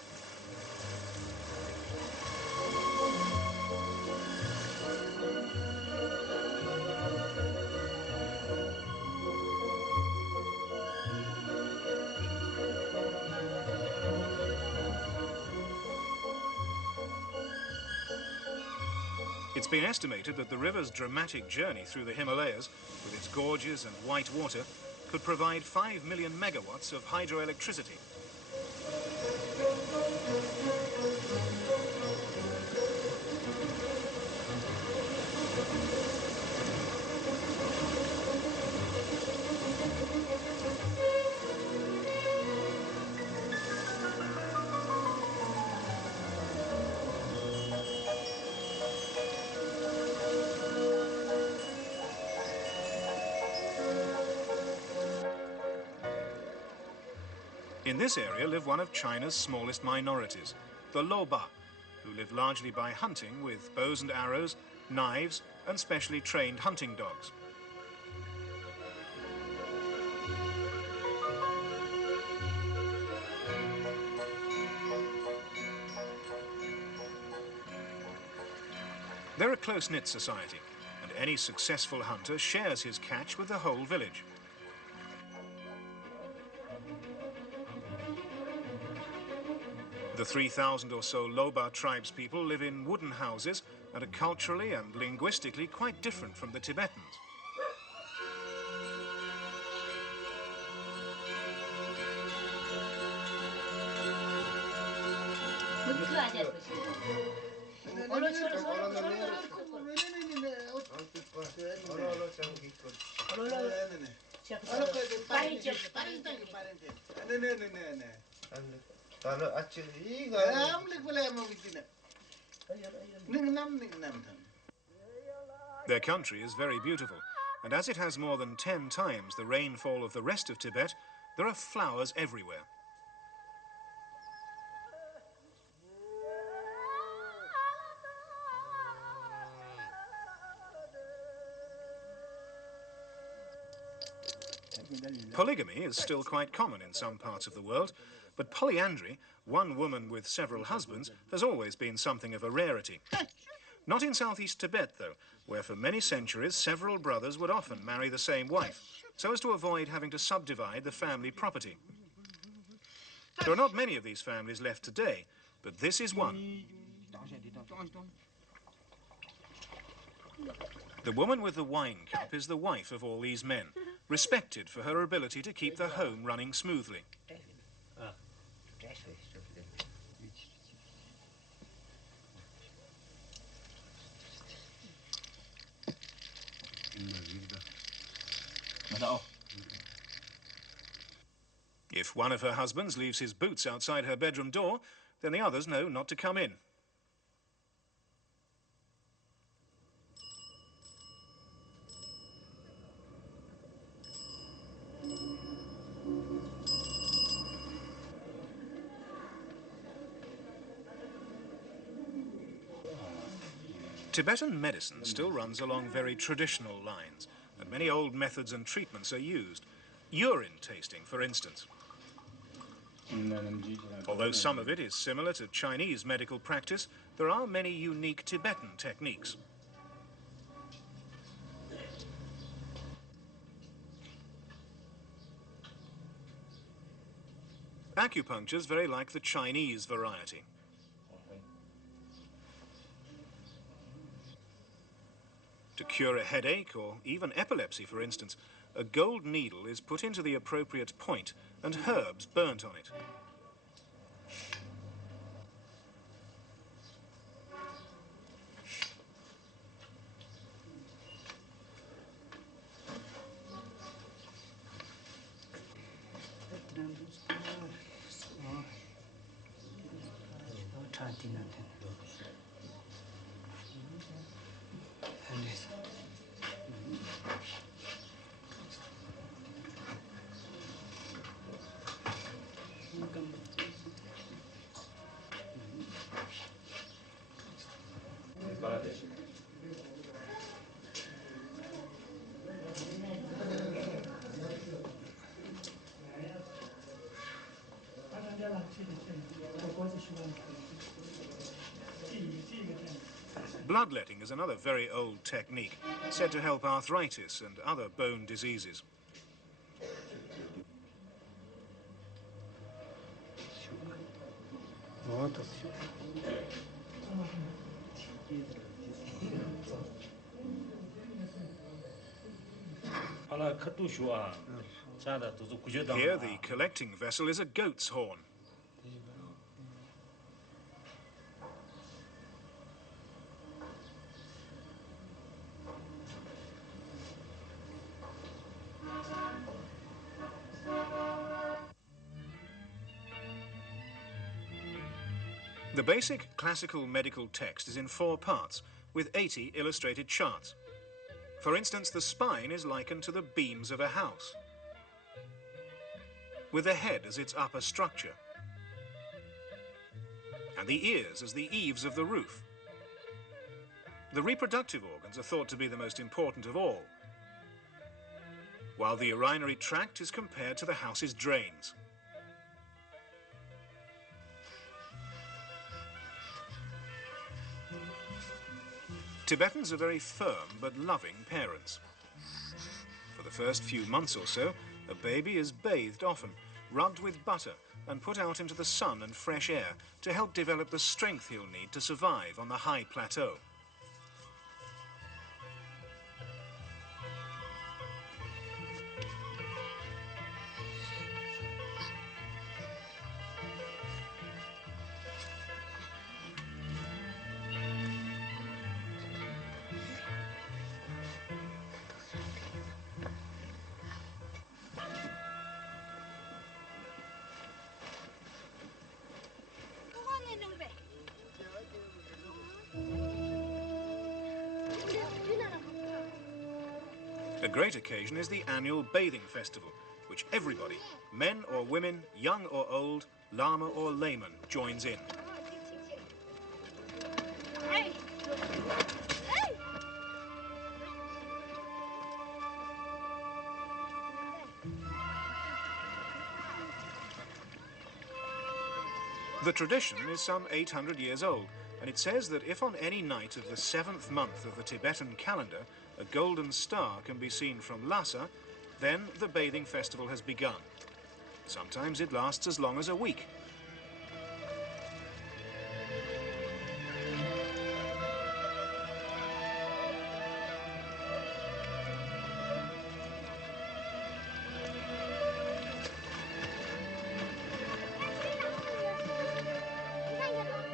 It's been estimated that the river's dramatic journey through the Himalayas, with its gorges and white water, could provide 5 million megawatts of hydroelectricity. In this area live one of China's smallest minorities, the Loba, who live largely by hunting with bows and arrows, knives, and specially trained hunting dogs. They're a close-knit society, and any successful hunter shares his catch with the whole village. The 3,000 or so Loba tribespeople live in wooden houses and are culturally and linguistically quite different from the Tibetans. Their country is very beautiful, and as it has more than 10 times the rainfall of the rest of Tibet, there are flowers everywhere. Polygamy is still quite common in some parts of the world, but polyandry, one woman with several husbands, has always been something of a rarity. Not in southeast Tibet, though, where for many centuries several brothers would often marry the same wife, so as to avoid having to subdivide the family property. There are not many of these families left today, but this is one. The woman with the wine cup is the wife of all these men, respected for her ability to keep the home running smoothly. If one of her husbands leaves his boots outside her bedroom door, then the others know not to come in. Tibetan medicine still runs along very traditional lines, and many old methods and treatments are used. Urine tasting, for instance. Although some of it is similar to Chinese medical practice, there are many unique Tibetan techniques. Acupuncture is very like the Chinese variety. To cure a headache or even epilepsy, for instance, a gold needle is put into the appropriate point and herbs burnt on it. Bloodletting is another very old technique, said to help arthritis and other bone diseases. Here, the collecting vessel is a goat's horn. The basic classical medical text is in 4 parts, with 80 illustrated charts. For instance, the spine is likened to the beams of a house. with the head as its upper structure, and the ears as the eaves of the roof. The reproductive organs are thought to be the most important of all, while the urinary tract is compared to the house's drains. Tibetans are very firm but loving parents. For the first few months or so, a baby is bathed often, rubbed with butter, and put out into the sun and fresh air to help develop the strength he'll need to survive on the high plateau. A great occasion is the annual bathing festival, which everybody, men or women, young or old, lama or layman, joins in. The tradition is some 800 years old, and it says that if on any night of the 7th month of the Tibetan calendar a golden star can be seen from Lhasa, then the bathing festival has begun. Sometimes it lasts as long as a week.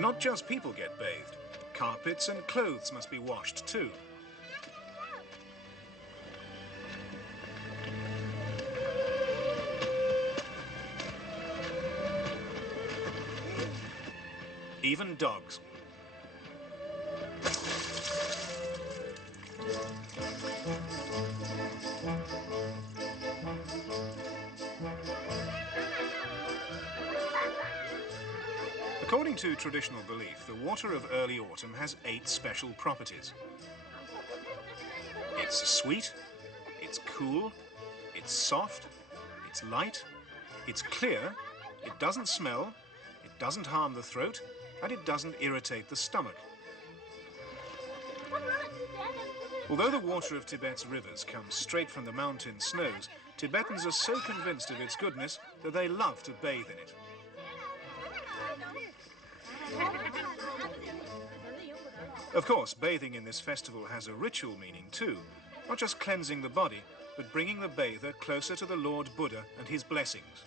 Not just people get bathed. Carpets and clothes must be washed too. Even dogs. According to traditional belief, the water of early autumn has 8 special properties. It's sweet, it's cool, it's soft, it's light, it's clear, it doesn't smell, it doesn't harm the throat, and it doesn't irritate the stomach. Although the water of Tibet's rivers comes straight from the mountain snows, Tibetans are so convinced of its goodness that they love to bathe in it. Of course, bathing in this festival has a ritual meaning too, not just cleansing the body, but bringing the bather closer to the Lord Buddha and his blessings.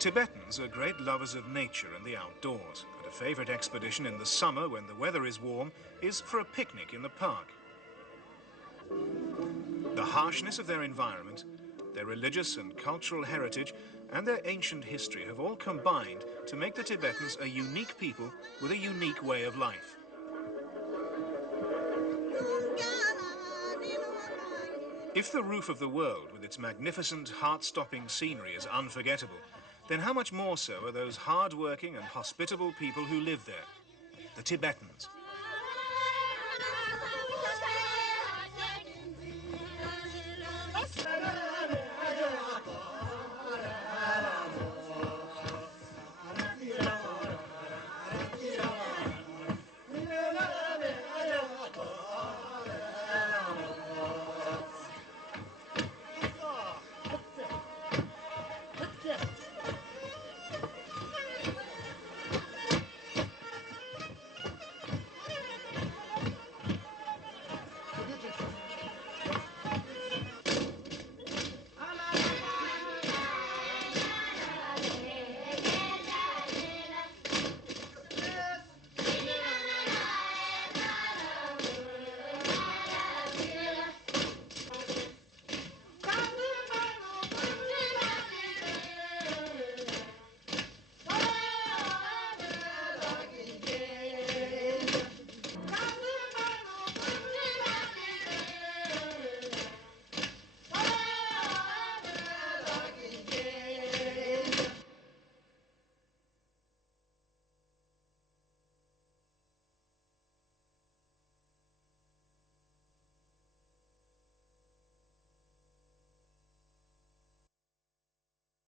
Tibetans are great lovers of nature and the outdoors, and a favourite expedition in the summer when the weather is warm is for a picnic in the park. The harshness of their environment Their religious and cultural heritage and their ancient history have all combined to make the Tibetans a unique people with a unique way of life. If the roof of the world with its magnificent, heart-stopping scenery is unforgettable, then how much more so are those hard-working and hospitable people who live there, the Tibetans.